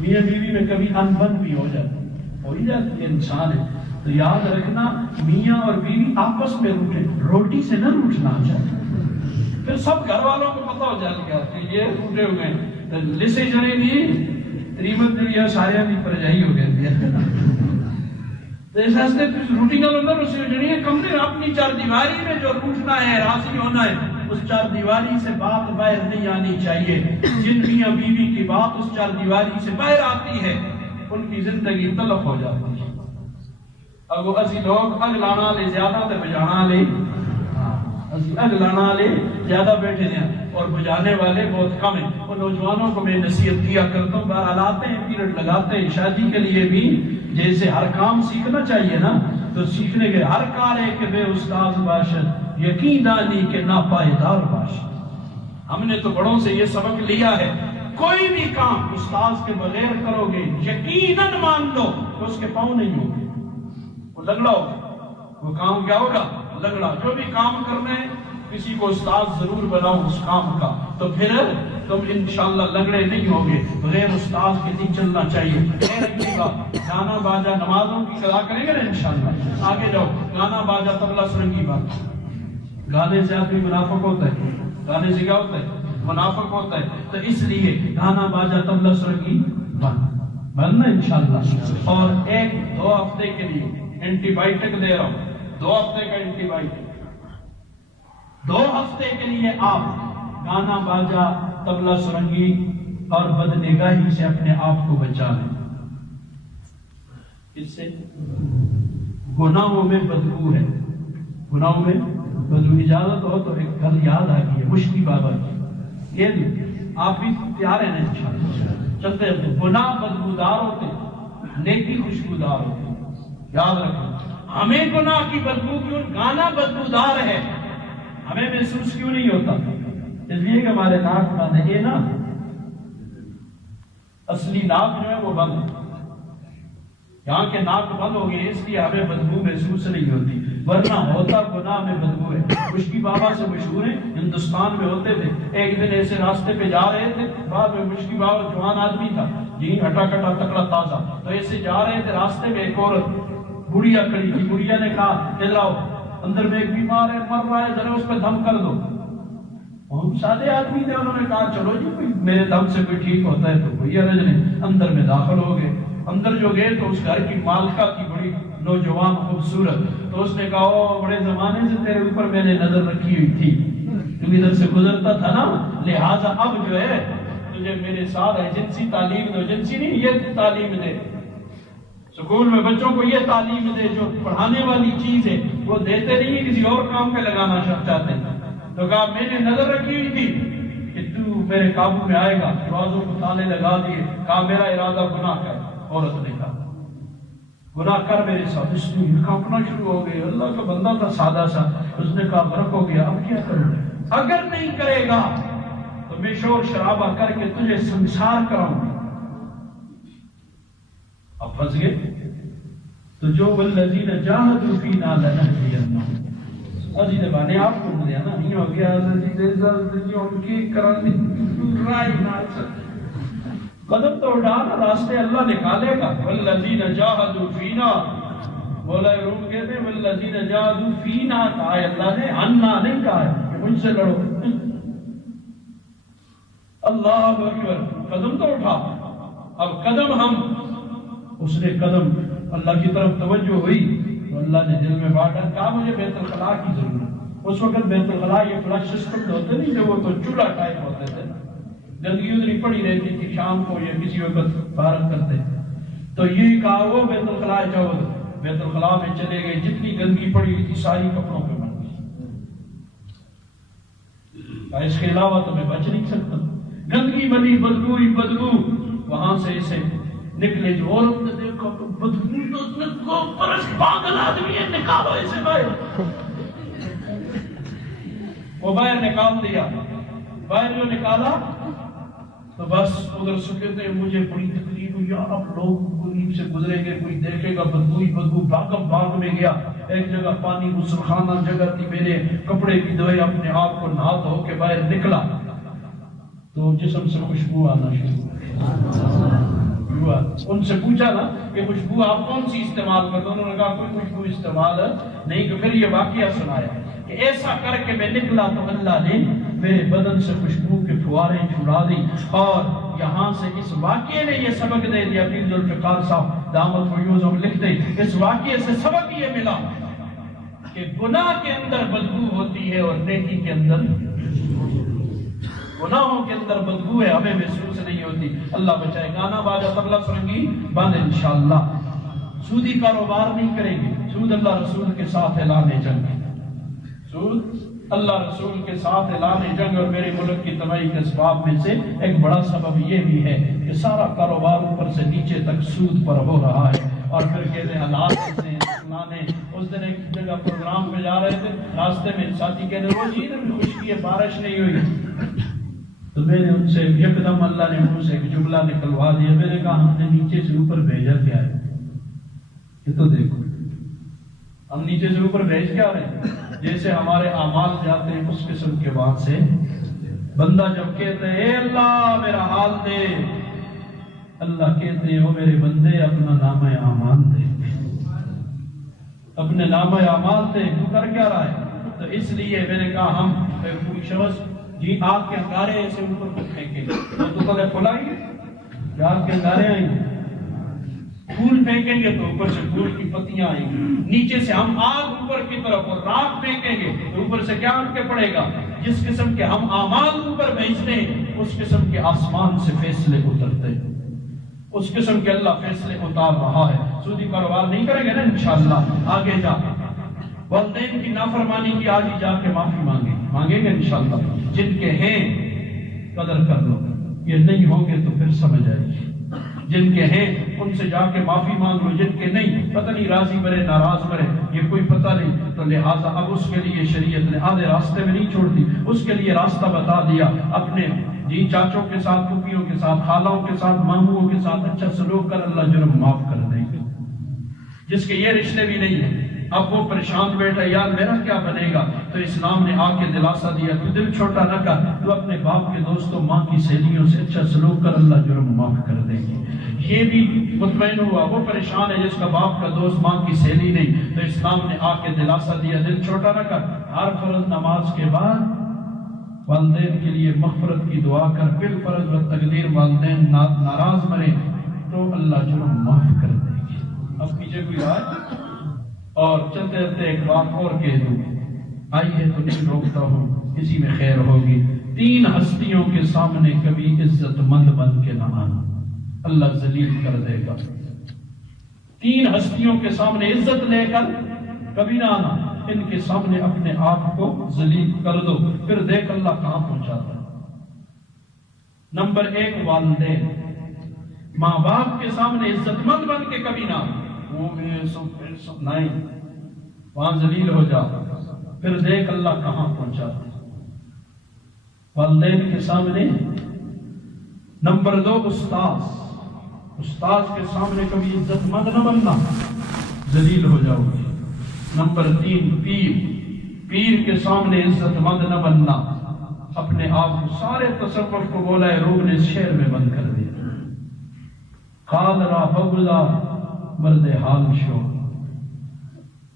میاں بیوی میں کبھی انبن بھی ہو ہی جاتی ہے، انسان ہے، تو یاد رکھنا میاں اور بیوی آپس میں روٹے، روٹی سے نہ روٹنا چاہیے، پھر سب گھر والوں کو پتہ ہو جائے گا کہ یہ روٹے ہوئے ہیں تو لسے جنے دی تریمت دیا سارے بھی پرجائی ہو گئے تو اس ہستے روٹی کا اندر اسے جنی ہے کمرے اپنی چار دیواری میں جو روٹنا ہے راضی ہونا ہے اس چار دیواری سے بات باہر نہیں آنی چاہیے، جن میاں بیوی کی بات اس چار دیواری سے باہر آتی ہے ان کی زندگی تلف ہو جاتی ہے۔ اب وہ اسی لوگ اگ لانا لے زیادہ تے بجانا لے، اگ لانا لے زیادہ بیٹھے ہیں اور بجانے والے بہت کم ہیں۔ ان نوجوانوں کو میں نصیحت کیا کرتا ہوں، بہرحال آتے ہیں پیریڈ لگاتے ہیں شادی کے لیے بھی، جیسے ہر کام سیکھنا چاہیے نا تو سیکھنے کے ہر کار ہے کہ بے استاذ باشد یقین دانی کے ناپائیدار باشد۔ ہم نے تو بڑوں سے یہ سبق لیا ہے، کوئی بھی کام استاذ کے بغیر کرو گے یقیناً مان لو کہ اس کے پاؤں نہیں ہوں گے، وہ لگڑا ہوگا، وہ کام کیا ہوگا لگڑا۔ جو بھی کام کرنا ہے کسی کو استاذ ضرور بناؤ اس کام کا، تو پھر تم انشاءاللہ لگڑے نہیں ہوگے، غیر استاذ کے نہیں چلنا چاہیے۔ خیر رکھیے گا، گانا باجا نمازوں کی قضا کریں گے نا انشاءاللہ، آگے جاؤ، گانا باجا طبلہ سرنگی بات، گانے سے آدمی منافق ہوتا ہے، گانے سے کیا ہوتا ہے منافق ہوتا ہے، تو اس لیے گانا باجا طبلہ سرنگی بننا انشاءاللہ۔ اور ایک 2 ہفتے کے لیے اینٹی بائیوٹک دے رہا ہوں، 2 ہفتے کا اینٹی بائیوٹک، 2 ہفتے کے لیے آپ گانا باجا طبلہ سرنگی اور بدنگاہی سے اپنے آپ کو بچا لیں۔ اس سے گناہوں میں بدبو ہے، گناہوں میں بدبو، اجازت ہو تو ایک گل یاد آ گئی ہے مشکی بابا کی، یہ آپ بھی تیار ہیں نا انشاءاللہ، چلتے ہیں۔ گناہ بدبودار ہوتے، نیکی خوشبودار ہوتے، یاد رکھیں۔ ہمیں گناہ کی بدبو کیوں، گانا بدبودار ہے ہمیں محسوس کیوں نہیں ہوتا؟ اس لیے کہ ہمارے ناک بند ہے، یہ نا اصلی ناک جو ہے وہ بند ہے، یہاں کے ناک بند ہو گئے اس لیے ہمیں بدبو محسوس نہیں ہوتی، ورنہ ہوتا گناہ میں بدبو ہے۔ مشکی بابا سے مشہور ہے، ہندوستان میں ہوتے تھے، ایک دن ایسے راستے پہ جا رہے تھے، بعد میں مشکی بابا جوان آدمی تھا جی، ہٹا کٹا تکڑا تازہ، تو ایسے جا رہے تھے، راستے میں ایک عورت بڑھیا کھڑی تھی، بڑھیا نے کہا ادھر آؤ، اندر میں ایک بیمار ہے مر رہا ہے، ذرا اس پہ دم کر دو۔ ہم سادے آدمی تھے، انہوں نے کہا چلو جی میرے دم سے کوئی ٹھیک ہوتا ہے تو کوئی عرض نہیں، اندر میں داخل ہو گئے۔ اندر جو گئے تو اس گھر کی مالکہ کی بڑی نوجوان خوبصورت، تو اس نے کہا او بڑے زمانے سے تیرے اوپر میں نے نظر رکھی ہوئی تھی، تو ادھر سے گزرتا تھا نا، لہٰذا اب جو ہے تجھے میرے ساتھ ہے، جنسی تعلیم دو، جنسی نہیں یہ تعلیم دے، سکول میں بچوں کو یہ تعلیم دے جو پڑھانے والی چیز ہے، وہ دیتے نہیں ہے، کسی اور کام پہ لگانا چاہتے ہیں۔ تو کہا میں نے نظر رکھی ہوئی تھی کہ تو میرے قابو میں آئے گا، دروازوں کو تالے لگا دیے، کہا میرا ارادہ گناہ کر، عورت نے کہا گناہ کر میرے ساتھ، اس نے کانپنا شروع ہو گئی، اللہ کا بندہ تھا سادہ سا، اس نے کہا غرق ہو گیا، اب کیا کروں، اگر نہیں کرے گا تو میں شور شرابہ کر کے تجھے سنسار کراؤں گا۔ اب پھنس گئے، تو جو والذین جاہدوا فینا لنہدینہم، ازی دے بانے آپ کو دیا نا ہی ہو گیا ازی دے زندگی ان کی کرانی رائی ناچ قدم تو اٹھانا راستے اللہ نکالے گا والذین جاہدوا فینا مولا روم کہتے ہیں والذین جاہدوا فینا کہا ہے اللہ نے عنا نہیں کہا ہے کہ مجھ سے لڑو اللہ اکبر قدم تو اٹھا اب قدم ہم اس نے قدم اللہ کی طرف توجہ ہوئی تو اللہ نے دل میں بات کہا مجھے بیت الخلاء کی ضرورت اس وقت بیت الخلاء یہ فلش سسٹم ہوتے نہیں جو وہ تو چولہا ٹائپ ہوتے تھے گندگی ادھر پڑی رہتی تھی شام کو یا کسی وقت فارغ کرتے تو یہ کہا وہ بیت الخلاء جاؤ بیت الخلاء میں چلے گئے جتنی گندگی پڑی ہوئی تھی ساری کپڑوں پہ بن گئی اس کے علاوہ تو میں بچ نہیں سکتا گندگی بنی بدبو وہاں سے اسے نکلے جو عورت نے دیکھا تو بدبو تو اس نے کو پرس پاگل آدمی ہے نکالو اسے باہر وہ باہر نکال دیا باہر جو نکالا تو بس ادھر سے کہتے ہیں مجھے بڑی تکلیف ہوئی اب لوگ قریب سے گزریں گے کوئی دیکھے گا بدبو باغ میں گیا ایک جگہ پانی غسل خانہ جگہ تھی میرے کپڑے کی دھوئے اپنے آپ کو نہا دھو کے باہر نکلا تو جسم سے خوشبو آنا شروع ہوا ان سے پوچھا نا کہ خوشبو آپ کون سی استعمال کرتے انہوں نے کہا کوئی خوشبو استعمال نہیں کہ پھر یہ واقعہ سنایا کہ ایسا کر کے میں نکلا تو اللہ نے میرے بدن سے خوشبو کے پھوارے چھڑا دی اور یہاں سے اس واقعے نے یہ سبق دے دیا پیر ذوالفقار صاحب دامت فیوزہم لکھتے اس واقعے سے سبق یہ ملا کہ گناہ کے اندر بدبو ہوتی ہے اور نیکی کے اندر گناہوں کے اندر بدبو ہے ہمیں محسوس نہیں ہوتی اللہ بچائے گانا باجا طبلہ فرنگی بند انشاءاللہ سودی کاروبار نہیں کریں گے سود اللہ رسول کے ساتھ اعلان جنگ سود اللہ رسول کے ساتھ اعلان جنگ اور میرے ملک کی تباہی کے اسباب میں سے ایک بڑا سبب یہ بھی ہے کہ سارا کاروبار اوپر سے نیچے تک سود پر ہو رہا ہے اور پھر کہتے ہیں حالات سے اس دن ایک جگہ پروگرام پہ جا رہے تھے راستے میں ساتھی کہتے ہیں وہ جی ادھر خشکی ہے بارش نہیں ہوئی تو میں نے ان سے یکدم اللہ نے منہ سے ایک جملہ نکلوا دیا میں نے کہا ہم نے نیچے سے اوپر بھیجا کیا ہے یہ تو دیکھو ہم نیچے سے اوپر بھیج کیا رہے ہیں جیسے ہمارے اعمال جاتے ہیں اس قسم کے بعد سے بندہ جب کہتے ہیں اے اللہ میرا حال دے اللہ کہتے ہیں او میرے بندے اپنا نام اعمال دے اپنے نام اعمال دے تو کر کیا رہا ہے تو اس لیے میں نے کہا ہم کوئی شخص جی آگ کے انگارے ایسے اوپر کو پھینکے تو کلے کھلائیں گے آگ کے انگارے آئیں گے پھول پھینکیں گے تو اوپر سے پھول کی پتیاں آئیں گی نیچے سے ہم آگ اوپر کی طرف اور راکھ پھینکیں گے تو اوپر سے کیا اٹھ کے پڑے گا جس قسم کے ہم اعمال اوپر بھیجتے ہیں اس قسم کے آسمان سے فیصلے اترتے ہیں اس قسم کے اللہ فیصلے اتار رہا ہے سودی کاروبار نہیں کریں گے نا انشاءاللہ آگے جا والدین کی نافرمانی کی آج ہی جا کے معافی مانگیں گے انشاءاللہ جن کے ہیں قدر کر لو یہ نہیں ہوں گے تو پھر سمجھ آئے گی جن کے ہیں ان سے جا کے معافی مانگ لو جن کے نہیں پتہ نہیں راضی مرے ناراض مرے یہ کوئی پتہ نہیں تو لہٰذا اب اس کے لیے شریعت نے آدھے راستے میں نہیں چھوڑتی اس کے لیے راستہ بتا دیا اپنے جی چاچوں کے ساتھ پھوپھیوں کے ساتھ خالوں کے ساتھ ماموں کے ساتھ اچھا سلوک کر اللہ جرم معاف کر دے گا جس کے یہ رشتے بھی نہیں ہیں اب وہ پریشان بیٹھا یار میرا کیا بنے گا تو اسلام نے آ کے دلاسا دیا تو دل چھوٹا نہ کر تو اپنے باپ کے دوستوں ماں کی سہیلیوں سے اچھا سلوک کر اللہ جرم معاف کر دے گی یہ بھی مطمئن ہوا وہ پریشان ہے جس کا باپ کا دوست ماں کی سہیلی نہیں تو اسلام نے آ کے دلاسا دیا دل چھوٹا نہ کر ہر فرض نماز کے بعد والدین کے لیے مغفرت کی دعا کر بالفرض و تقدیر والدین ناراض مرے تو اللہ جرم معاف کر دے گی اب پیچھے کوئی بات اور چلتے چلتے ایک بات اور کہہ دوں آئیے تو نہیں روکتا ہوں کسی میں خیر ہوگی 3 ہستیوں کے سامنے کبھی عزت مند بن کے نہ آنا اللہ ذلیل کر دے گا 3 ہستیوں کے سامنے عزت لے کر کبھی نہ آنا ان کے سامنے اپنے آپ کو ذلیل کر دو پھر دیکھ اللہ کہاں پہنچاتا ہے نمبر 1 والدین ماں باپ کے سامنے عزت مند بن کے کبھی نہ آنا وہ نہیں وہاں ذلیل ہو جا پھر دیکھ اللہ کہاں پہنچاتا ہے والدین کے سامنے نمبر 2 استاذ کے سامنے کبھی عزت مند نہ بننا ذلیل ہو جاؤ گے نمبر 3 پیر پیر کے سامنے عزت مند نہ بننا، اپنے آپ کو سارے تصوف کو بولا ہے روگ نے اس شہر میں بند کر دیا۔ خالرا بگلا مرد حال شو،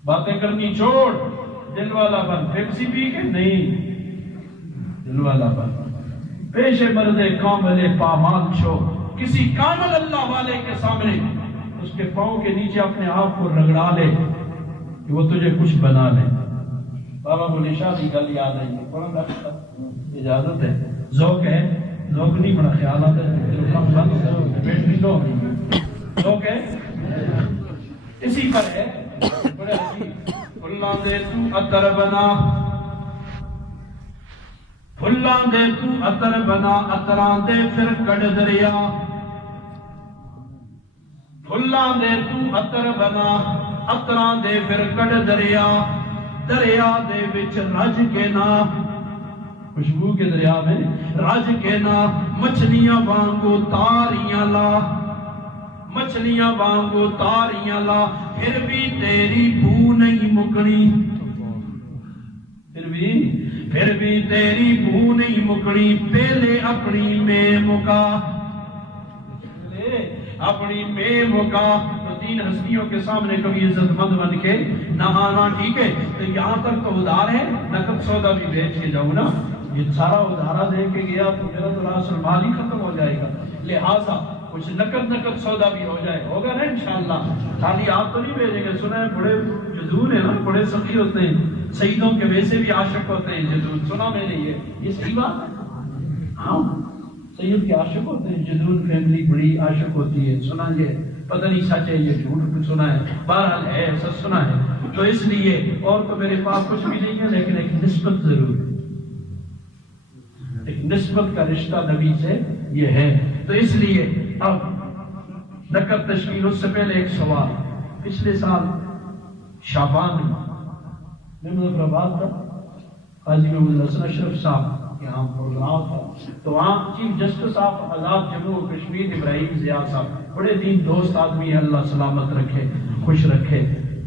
باتیں کرنی چھوڑ، دل والا بن۔ پیپسی پی کے نہیں، دل والا بن۔ پیش مرد کامل پامال چھو، کسی کامل اللہ والے کے سامنے اس کے پاؤں کے نیچے اپنے آپ کو رگڑا لے کہ وہ تجھے کچھ بنا لے۔ بابا بولے شاہ کی گل یاد آئی ہے، پڑھا ڈاکٹر اجازت ہے، ذوق ہے، ذوق نہیں بڑا خیال آتا ہے، بیٹھ بھی لو، ذوق ہے اسی پر ہے۔ بڑے عجیب، پھلاں دے تو عطر بنا، پھلاں دے تو عطر بنا، عطراں دے پھر کڑ دریا، پھلاں دے تو عطر بنا، عطراں دے پھر کڑ دریا، دریا دے وچ رج کے نا، خوشبو کے دریا میں رج کے نا، مچھلیاں وانگو تاریاں لا، مچھلیاں وانگو تاریاں لا، پھر بھی تیری بو نہیں مکنی، پھر بھی تیری بو نہیں مکنی، پہلے اپنی میں مکا، اپنی میں مکا۔ تو تین ہستیوں کے سامنے کبھی عزت مند بن کے نہ آنا، ٹھیک ہے؟ تو یہاں تک تو ادھار ہے، نقد سودا بھی بیچ کے جاؤں نا، یہ سارا ادھارا دے کے گیا تو میرا تو راس المال ہی ختم ہو جائے گا، لہٰذا کچھ نقد سودا بھی ہو جائے، ہوگا نا انشاءاللہ۔ خالی آپ تو نہیں بھیجیں گے، سنا ہے بڑے جدون ہیں نا، بڑے سخی ہوتے ہیں، سیدوں کے ویسے بھی عاشق ہوتے ہیں جدون، سنا میں نے یہ صحیح بات ہے؟ ہاں سید کے عاشق ہوتے ہیں، جدون فیملی بڑی عاشق ہوتی ہے، سنا یہ پتہ نہیں سچ ہے یہ جھوٹ سنا ہے، بہرحال ہے سچ سنا ہے۔ تو اس لیے اور تو میرے پاس کچھ بھی نہیں ہے، لیکن ایک نسبت ضرور ہے، ایک نسبت کا رشتہ نبی سے یہ ہے۔ تو اس لیے اب نقد تشکیل، اس سے پہلے ایک سوال، پچھلے سال شعبان میں مظفر آباد تھا، قاضی محمود الحسن اشرف صاحب یہاں پروگرام تھا، تو وہاں چیف جسٹس آف آزاد جموں و کشمیر ابراہیم ضیاء صاحب، بڑے دین دوست آدمی ہے، اللہ سلامت رکھے، خوش رکھے،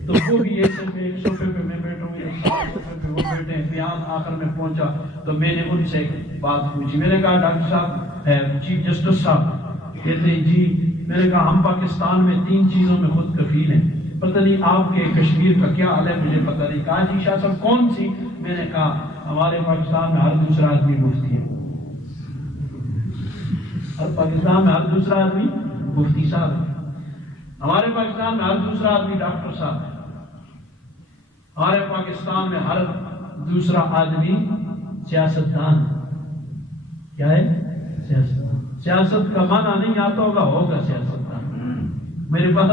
تو وہ بھی ایسے میں ایک صوفے پہ میں بیٹھوں گی، ایک صوفے پہ وہ بیٹھے ہیں، بیان آخر میں پہنچا تو میں نے ان سے ایک بات پوچھی، میں نے کہا ڈاکٹر صاحب چیف جسٹس صاحب کہتے ہیں جی، میں نے کہا ہم پاکستان میں 3 چیزوں میں خود کفیل ہیں، پتہ نہیں آپ کے کشمیر کا کیا حال ہے مجھے پتہ نہیں۔ کہا جی شاہ صاحب کون سی؟ میں نے کہا ہمارے پاکستان میں ہر دوسرا آدمی مفتی ہے، ہر پاکستان میں ہر دوسرا آدمی مفتی صاحب ہے، ہمارے پاکستان میں ہر دوسرا آدمی ڈاکٹر صاحب ہے، ہمارے پاکستان میں ہر دوسرا آدمی سیاستدان۔ کیا ہے؟ سیاستدان۔ سیاست کا معنی نہیں آتا ہوگا، ہوگا سیاستدان۔ میرے پاس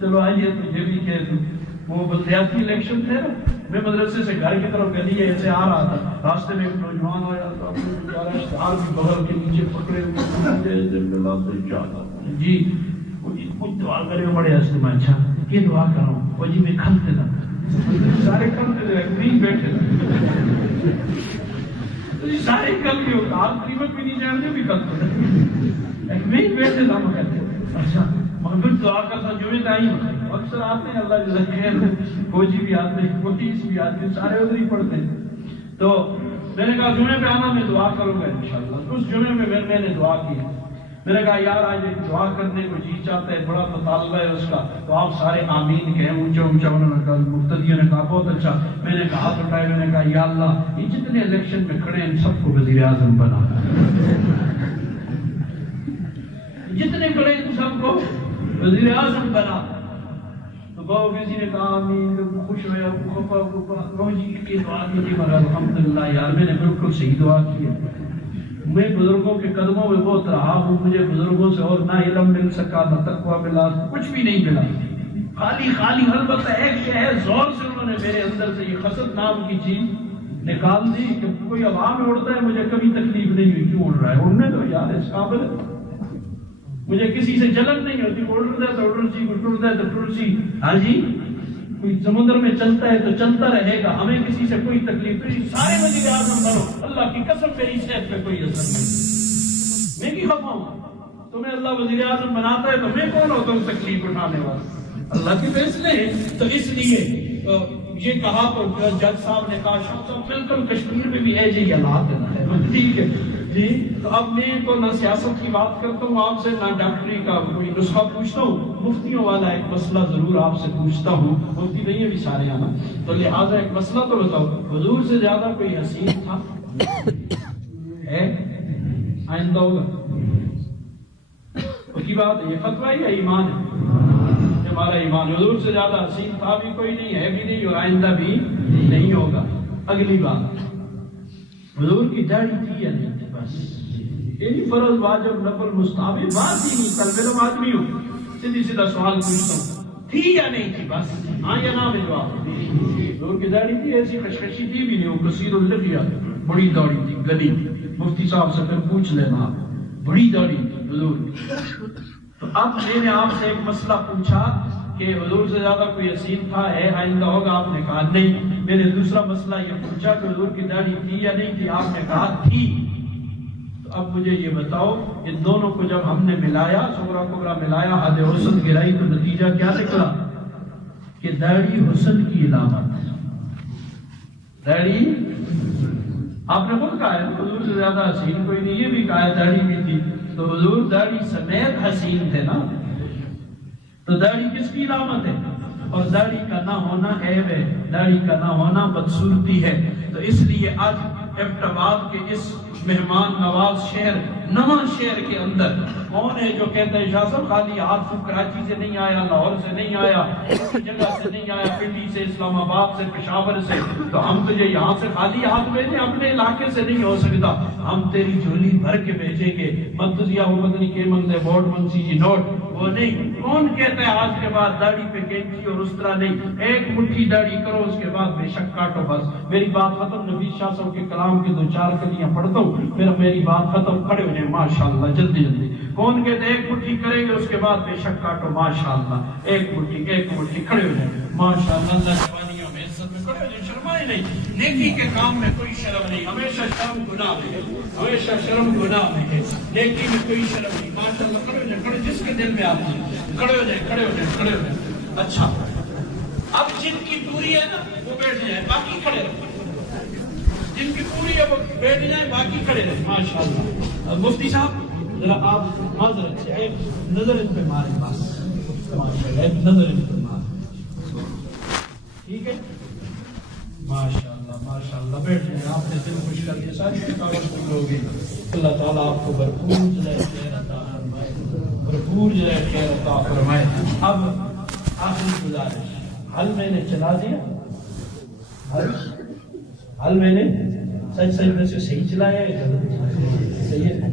چلو آئیے تجھے بھی کہہ دوں، وہ بلدیاتی الیکشن تھے نا، میں مدرسے سے گھر کی طرف گلی ایسے آ رہا تھا، راستے میں ایک نوجوان آیا تھا، بیچارہ اشتہار بھی بغل کے نیچے پکڑے ہوئے، جی کچھ دعا کرے بڑے ہنستے، میں اچھا یہ دعا کروں، وہ جی میں کھلتے تھا، سارے کھلتے تھے، نہیں بیٹھے تھے، سارے کل کے ہوتا، آپ قریبت بھی نہیں جانتے بھی کھلتے تھے، نہیں بیٹھے تھا، میں کہتے اچھا محمد دعا کرتا جمعے تائی اکثر آتے ہیں، اللہ جزا خیر، فوجی بھی آتے ہیں، پولیس بھی آتے ہیں، سارے ادھر ہی پڑھتے ہیں۔ تو میں نے کہا جمعے پہ آنا، میں دعا کروں گا انشاءاللہ۔ اس جمعے میں میں نے دعا کی، میں نے کہا یار آج ایک دعا کرنے کو جی چاہتا ہے، بڑا مطالبہ ہے اس کا، تو آپ سارے آمین کہیں اونچا اونچا۔ انہوں نے کہا، مقتدیوں نے کہا بہت اچھا۔ میں نے کہا ہاتھ اٹھائے، میں نے کہا یا اللہ یہ جتنے الیکشن میں کھڑے ہیں ان سب کو وزیر اعظم بنا، جتنے کھڑے ہیں سب کو وزیر اعظم بنا۔ تو بہو کسی نے کہا آمین، خوش ہویا، بہو جی کی دعا کیجیے، مگر الحمدللہ یار میں نے بالکل صحیح دعا کی ہے، میں بزرگوں کے قدموں میں بہت رہا ہوں، مجھے بزرگوں سے اور نہ علم مل سکا نہ تقویٰ ملا، کچھ بھی نہیں ملا، خالی البتہ ایک شے ہے، زور سے انہوں نے میرے اندر سے یہ خسد نام کی چیز نکال دی کہ کوئی ہوا میں اڑتا ہے، مجھے کبھی تکلیف نہیں ہوئی، کیوں اڑ رہا ہے؟ اڑنے تو یار اس قابل ہے، مجھے کسی سے جلن نہیں ہوتی، اڑ رہا ہے تو اڑ سی، ٹوٹ ہے تو ٹوٹ سی، ہاں جی کوئی سمندر میں چلتا ہے تو چلتا رہے گا، ہمیں کسی سے کوئی تکلیف نہیں، سارے وزیر اعظم بنو، اللہ کی قسم میری صحت پہ کوئی اثر نہیں، میں کی خفا ہوں، تمہیں اللہ وزیر اعظم بناتا ہے تو میں کون ہوتا ہوں تکلیف اٹھانے والا؟ اللہ کے فیصلے ہیں۔ تو اس لیے یہ کہا تو جج صاحب نے کہا شاہ صاحب بالکل کشمیر میں بھی ایسے ہی حالات ہے، ٹھیک ہے جی، تو اب میں تو نہ سیاست کی بات کرتا ہوں آپ سے، نہ ڈاکٹری کا کوئی نسخہ پوچھتا ہوں، مفتیوں والا ایک مسئلہ ضرور آپ سے پوچھتا ہوں، مفتی نہیں ہے بھی سارے آنا، تو لہٰذا ایک مسئلہ تو بتاؤ، حضور سے زیادہ کوئی حسین تھا ہے؟ آئندہ ہوگا کی بات ہے، یہ فتویٰ یا ایمان ہے؟ ہمارا ایمان، حضور سے زیادہ حسین تھا بھی کوئی نہیں، ہے بھی نہیں، اور آئندہ بھی نہیں ہوگا۔ اگلی بات، حضور کی داڑھی تھی یا نہیں تھی؟ بس یعنی فرض واجب نفل مستحب بات ہی نہیں، کل میں تو آدمی ہوں، سیدھی سیدھا سوال پوچھتا ہوں، تھی یا نہیں تھی؟ بس ہاں یا نہ میں جواب۔ حضور کی داڑھی تھی، ایسی خشخشی تھی بھی نہیں، وہ کثیر اللحیہ بڑی داڑھی تھی، گلی، مفتی صاحب سے پھر پوچھ لینا، بڑی داڑھی تھی حضور کی۔ تو اب میں نے آپ سے ایک مسئلہ پوچھا کہ حضور سے زیادہ کوئی حسین تھا، ہے، آئندہ ہوگا، آپ نے کہا نہیں۔ میں نے دوسرا مسئلہ یہ پوچھا کہ حضور کی داڑھی تھی یا نہیں تھی، آپ نے کہا تھی۔ تو اب مجھے یہ بتاؤ، ان دونوں کو جب ہم نے ملایا، صغرا کبرا ملایا، حد حسن گرائی، تو نتیجہ کیا نکلا کہ داڑھی حسن کی علامت ہے۔ داڑھی آپ نے خود کہا ہے حضور سے زیادہ حسین کوئی نہیں، یہ بھی کہا ہے داڑھی بھی تھی، تو حضور داڑھی سمیت حسین تھے نا، تو داڑھی کس کی علامت ہے؟ اور داڑھی کا نہ ہونا عیب ہے، داڑھی کا نہ ہونا بدصورتی ہے۔ تو اس لیے آج ایبٹ آباد کے اس مہمان نواز شہر، نواں شہر کے اندر کون ہے جو کہتا ہے شاہ صاحب خالی ہاتھ تو کراچی سے نہیں آیا، لاہور سے نہیں آیا، کسی جگہ سے نہیں آیا، پنڈی سے، اسلام آباد سے، پشاور سے، تو ہم تجھے یہاں سے خالی ہاتھ بھیجیں؟ اپنے علاقے سے نہیں ہو سکتا، ہم تیری جھولی بھر کے بھیجیں گے، منتظیہ حکومت نہیں کے منگے ووٹ منسی جی نوٹ، وہ نہیں۔ کون کہتا ہے آج کے بعد داڑھی پہ کینچی اور اس طرح نہیں، ایک مٹھی داڑھی کرو، اس کے بعد بے شک کاٹو، بس میری بات ختم۔ نبی شاہ صاحب کے کلام کے دو چار کلیاں پڑھتا ہوں، پھر میری بات ختم، کھڑے ہو جائیں ماشاءاللہ جلدی جلدی۔ کون کہتے ہیں ایک مٹھی کریں گے اس کے بعد بے شک کاٹو، ماشاءاللہ، ایک مٹھی کھڑے ہو جائیں ماشاءاللہ، اللہ جوانیوں میں عزت میں کھڑے ہو جائیں، شرمائے نہیں، نیکی کے کام میں کوئی شرم نہیں، ہمیشہ شرم گناہ میں ہے، ہمیشہ شرم گناہ میں ہے، نیکی میں کوئی شرم نہیں، ماشاءاللہ کھڑے ہو جائیں، کھڑے جس کے دل میں آتی ہے، کھڑے ہو جائیں، کھڑے ہو جائیں، کھڑے ہو جائیں۔ اچھا اب جن کی پوری ہے نا وہ بیٹھ جائیں، باقی کھڑے رہو، جن کی پوری ہے وہ بیٹھ جائیں، باقی کھڑے رہیں ماشاءاللہ۔ مفتی صاحب ذرا آپ معذرت سے ایک نظر ان پہ ماریں، بس ایک نظر ان پہ ماریں، ٹھیک ہے ماشاءاللہ ماشاءاللہ، بیٹھ جائیں، آپ نے دل خوش کر دیا، ساری تھکاوٹ دور ہو گئی۔ اللہ تعالیٰ آپ کو بھرپور جزائے خیر عطا فرمائے، بھرپور جزائے خیر عطا فرمائے۔ اب آخری گزارش، حل میں نے چلا دیا، حل میں نے سچ میں سے صحیح چلایا ہے، صحیح ہے،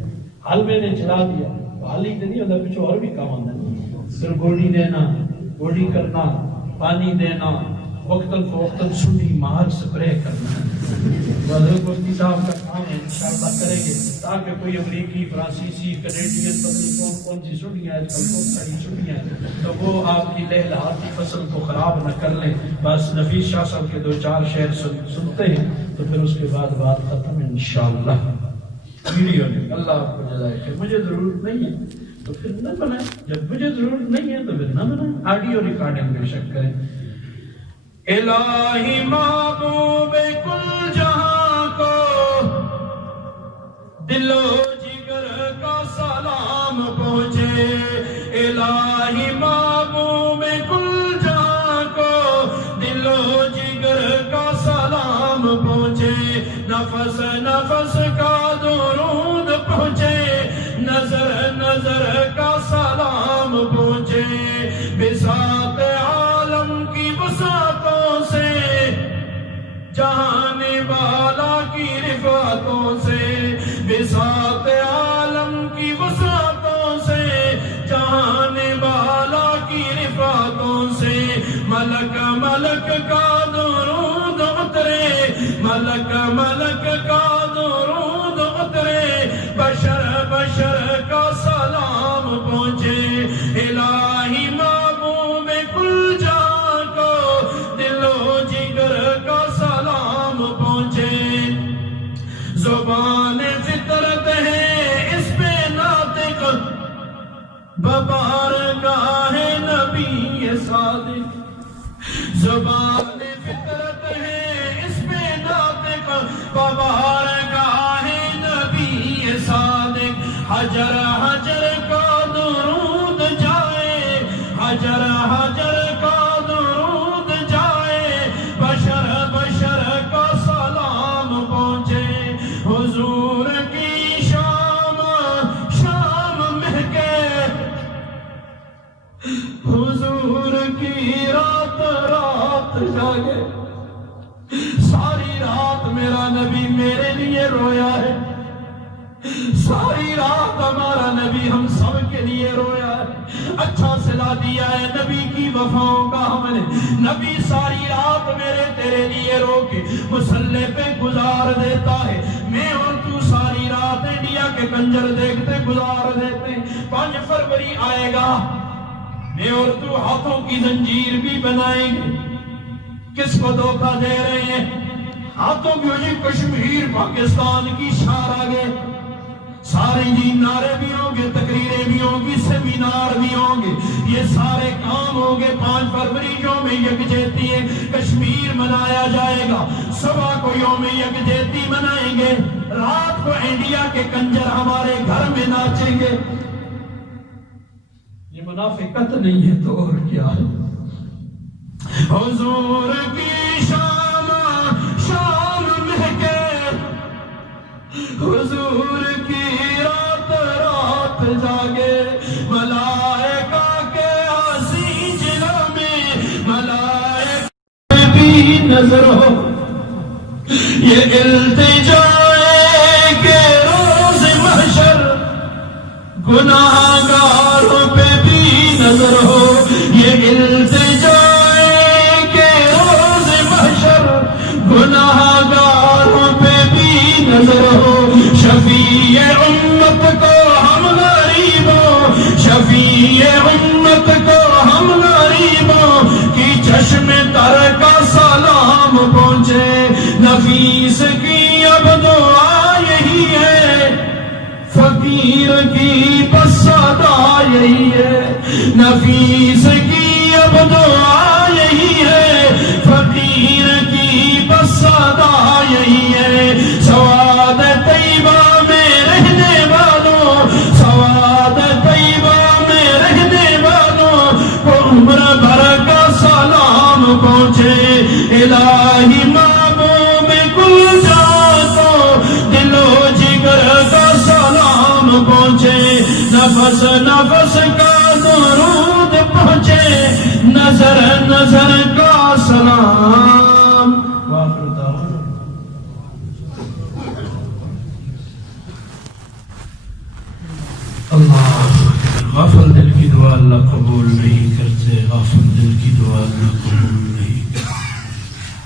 حل میں نے چلا دیا، حل ہی نہیں ہوتا، کچھ اور بھی کام ہوتا ہے، پھر گوڑی دینا، گوڑی کرنا، پانی دینا، وقتاً فوقتاً سنی مار سپرے کرنا، حضرت مفتی صاحب کا کام ہے، انشاءاللہ کریں گے، تاکہ کوئی امریکی، فرانسیسی، کینیڈین، پتہ کون سی چھٹیاں ہیں، کل بہت ساری چھٹیاں ہیں، تو وہ آپ کی لہلہاتی فصل کو خراب نہ کر لیں۔ بس نفیس شاہ صاحب کے دو چار شعر سنتے ہیں تو پھر اس کے بعد بات ختم انشاءاللہ۔ ویڈیو نہیں، اللہ آپ کو جزائے خیر، مجھے ضرورت نہیں ہے تو پھر نہ بنائیں، جب مجھے ضرورت نہیں ہے تو پھر نہ بنائیں، آڈیو ریکارڈنگ بے شک کریں۔ الہی محبوب کل جہاں کو دل و جگر کا سلام پہنچے، الہی محبوب کل جہاں کو دل و جگر کا سلام پہنچے، نفس نفس کا درود پہنچے، نظر نظر کا سلام پہنچے، بساط عالم کی وسعتوں سے، جہان بالا کی رفعتوں سے، بساط عالم کی وسعتوں سے، جہان بالا کی رفعتوں سے، ملک ملک کا درود اترے، ملک ملک کا درود اترے، بشر بشر کا سلام پہنچے، الہی محبوب کل جہاں کو دل و جگر کا سلام پہنچے، زبان فطرت ہے اس پہ ناطق، ببارگاہ نبی صادق، زبان فطرت نبی میرے لیے رویا ہے، ساری رات ہمارا نبی ہم سب کے لیے رویا ہے، اچھا صلہ دیا ہے نبی کی وفاؤں کا ہم نے۔ نبی ساری رات میرے تیرے لیے رو کے مصلی پہ گزار دیتا ہے، میں اور تو ساری رات انڈیا کے کنجر دیکھتے گزار دیتے۔ 5 فروری آئے گا، میں اور تو ہاتھوں کی زنجیر بھی بنائیں گے۔ کس کو دھوکہ دے رہے ہیں؟ ہاتھوں کی وجہ کشمیر پاکستان کی شار آگے، سارے جی نعرے بھی ہوں گے، تقریریں بھی ہوں گی، سیمینار بھی ہوں گے، یہ سارے کام ہوں گے۔ 5 فروری یوم یکجہتی ہے، کشمیر منایا جائے گا، صبح کو یوم یکجہتی منائیں گے، رات کو انڈیا کے کنجر ہمارے گھر میں ناچیں گے۔ یہ منافقت نہیں ہے تو اور کیا ہے؟ حضور کی شام شام مہکے، حضور کی رات رات جاگے، ملائکہ کے حسین جلوہ میں ملائکہ بھی نظر ہو، یہ التجائے کے روز محشر گناہگاروں پہ بھی نظر ہو، یہ التجائے کے روز محشر گناہگاروں پہ بھی نظر ہو۔ شفیع امت کو ہم غریبوں، شفیع امت کو ہم غریبوں کی چشم تر کا سلام پہنچے۔ نفیس کی اب دعا یہی ہے، فقیر کی بس صدا یہی ہے، نفیس کی اب دعا یہی ہے، فقیر کی بس صدا یہی ہے۔ سواد طیبہ میں رہنے والوں، سواد طیبہ میں رہنے والوں کو عمر بھر کا سلام پہنچے۔ الہی محبوب کل جاتوں دل و جگر کا سلام پہنچے، نفس نفس کا درود پہنچے، نظر نظر کا سلام۔ اللہ غافل دل کی دعا اللہ قبول نہیں کرتے، غافل دل کی دعا اللہ قبول نہیں کرتے،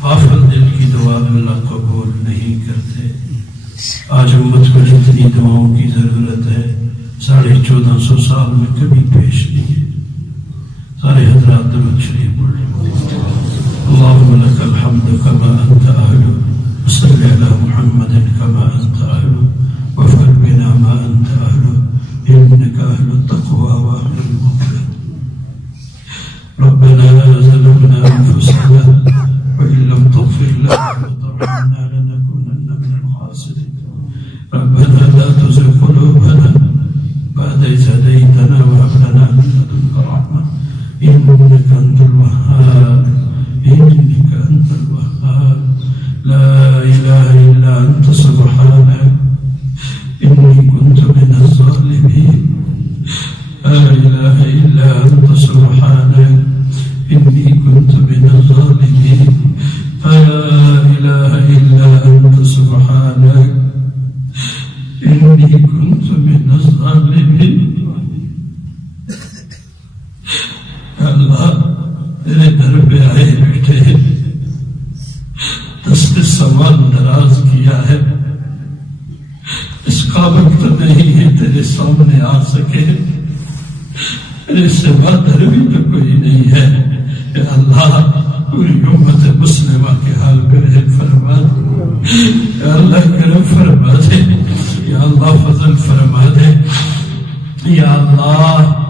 غافل دل کی دعا اللہ قبول نہیں کرتے۔ آج امت کو جتنی دعاؤں کی ضرورت ہے 1450 سال میں کبھی پیش نہیں ہے۔ سارے حضرات درود شریف پڑھیں۔ اللہم لک الحمد کما انت اہل، صلی علی محمد کما انت اہل، وفر بنا ما انت اہل، انک اہل التقوی واہل المغفرۃ۔ ربنا ظلمنا انفسنا وان لم تغفر لنا وترحمنا لنكونن من الخاسرين۔ ربنا لا تزغ قلوبنا بعد إذ هديتنا وهب لنا من لدنك رحمة إنك أنت الوهاب، إنك أنت الوهاب، لا إله إلا أنت سبحانك إني كنت من الظالمين، لا إله إلا أنت سبحانك إني كنت من الظالمين، لا إله إلا أنت سبحانك إني كنت من الظالمين۔ اللہ تیرے در پہ آئے بیٹھے، دست سوال دراز کیا ہے، اس قابل تو نہیں ہے تیرے سامنے آ سکے، میرے سوا در بھی تو کوئی نہیں ہے۔ اے اللہ پوری امت مسلمہ کے حال پہ رحم فرما دے، یا اللہ کرم فرما دے، یا اللہ فضل فرما دے، یا اللہ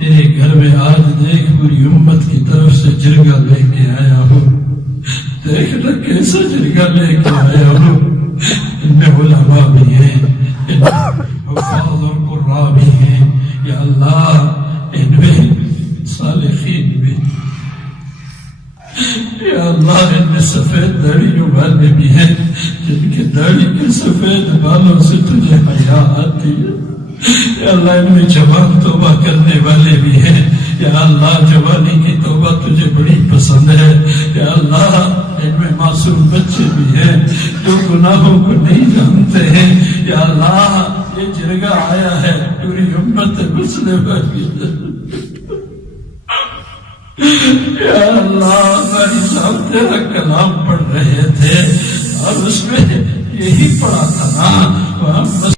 تیرے گھر میں آج دیکھ پوری امت کی طرف سے جرگہ لے کے آیا ہوں، دیکھنا کیسا جرگہ لے کے آیا ہوں، ان میں علماء بھی ہیں، ان میں حفاظ اور قراء بھی ہیں، یا اللہ ان میں صالحین بھی، یا اللہ ان میں سفید داڑھی والے بھی ہیں جن کے داڑھی کے سفید بالوں سے تجھے حیا آتی ہے، یا اللہ ان میں جوان توبہ کرنے والے بھی ہیں، یا اللہ جوانی کی توبہ تجھے بڑی پسند ہے، یا اللہ ان میں معصوم بچے بھی ہیں جو گناہوں کو نہیں جانتے ہیں، یا اللہ یہ جرگہ آیا ہے پوری امت مسلمہ کی، یا اللہ ہماری صاحب تیرا کلام پڑھ رہے تھے اور اس میں یہی پڑھا تھا نا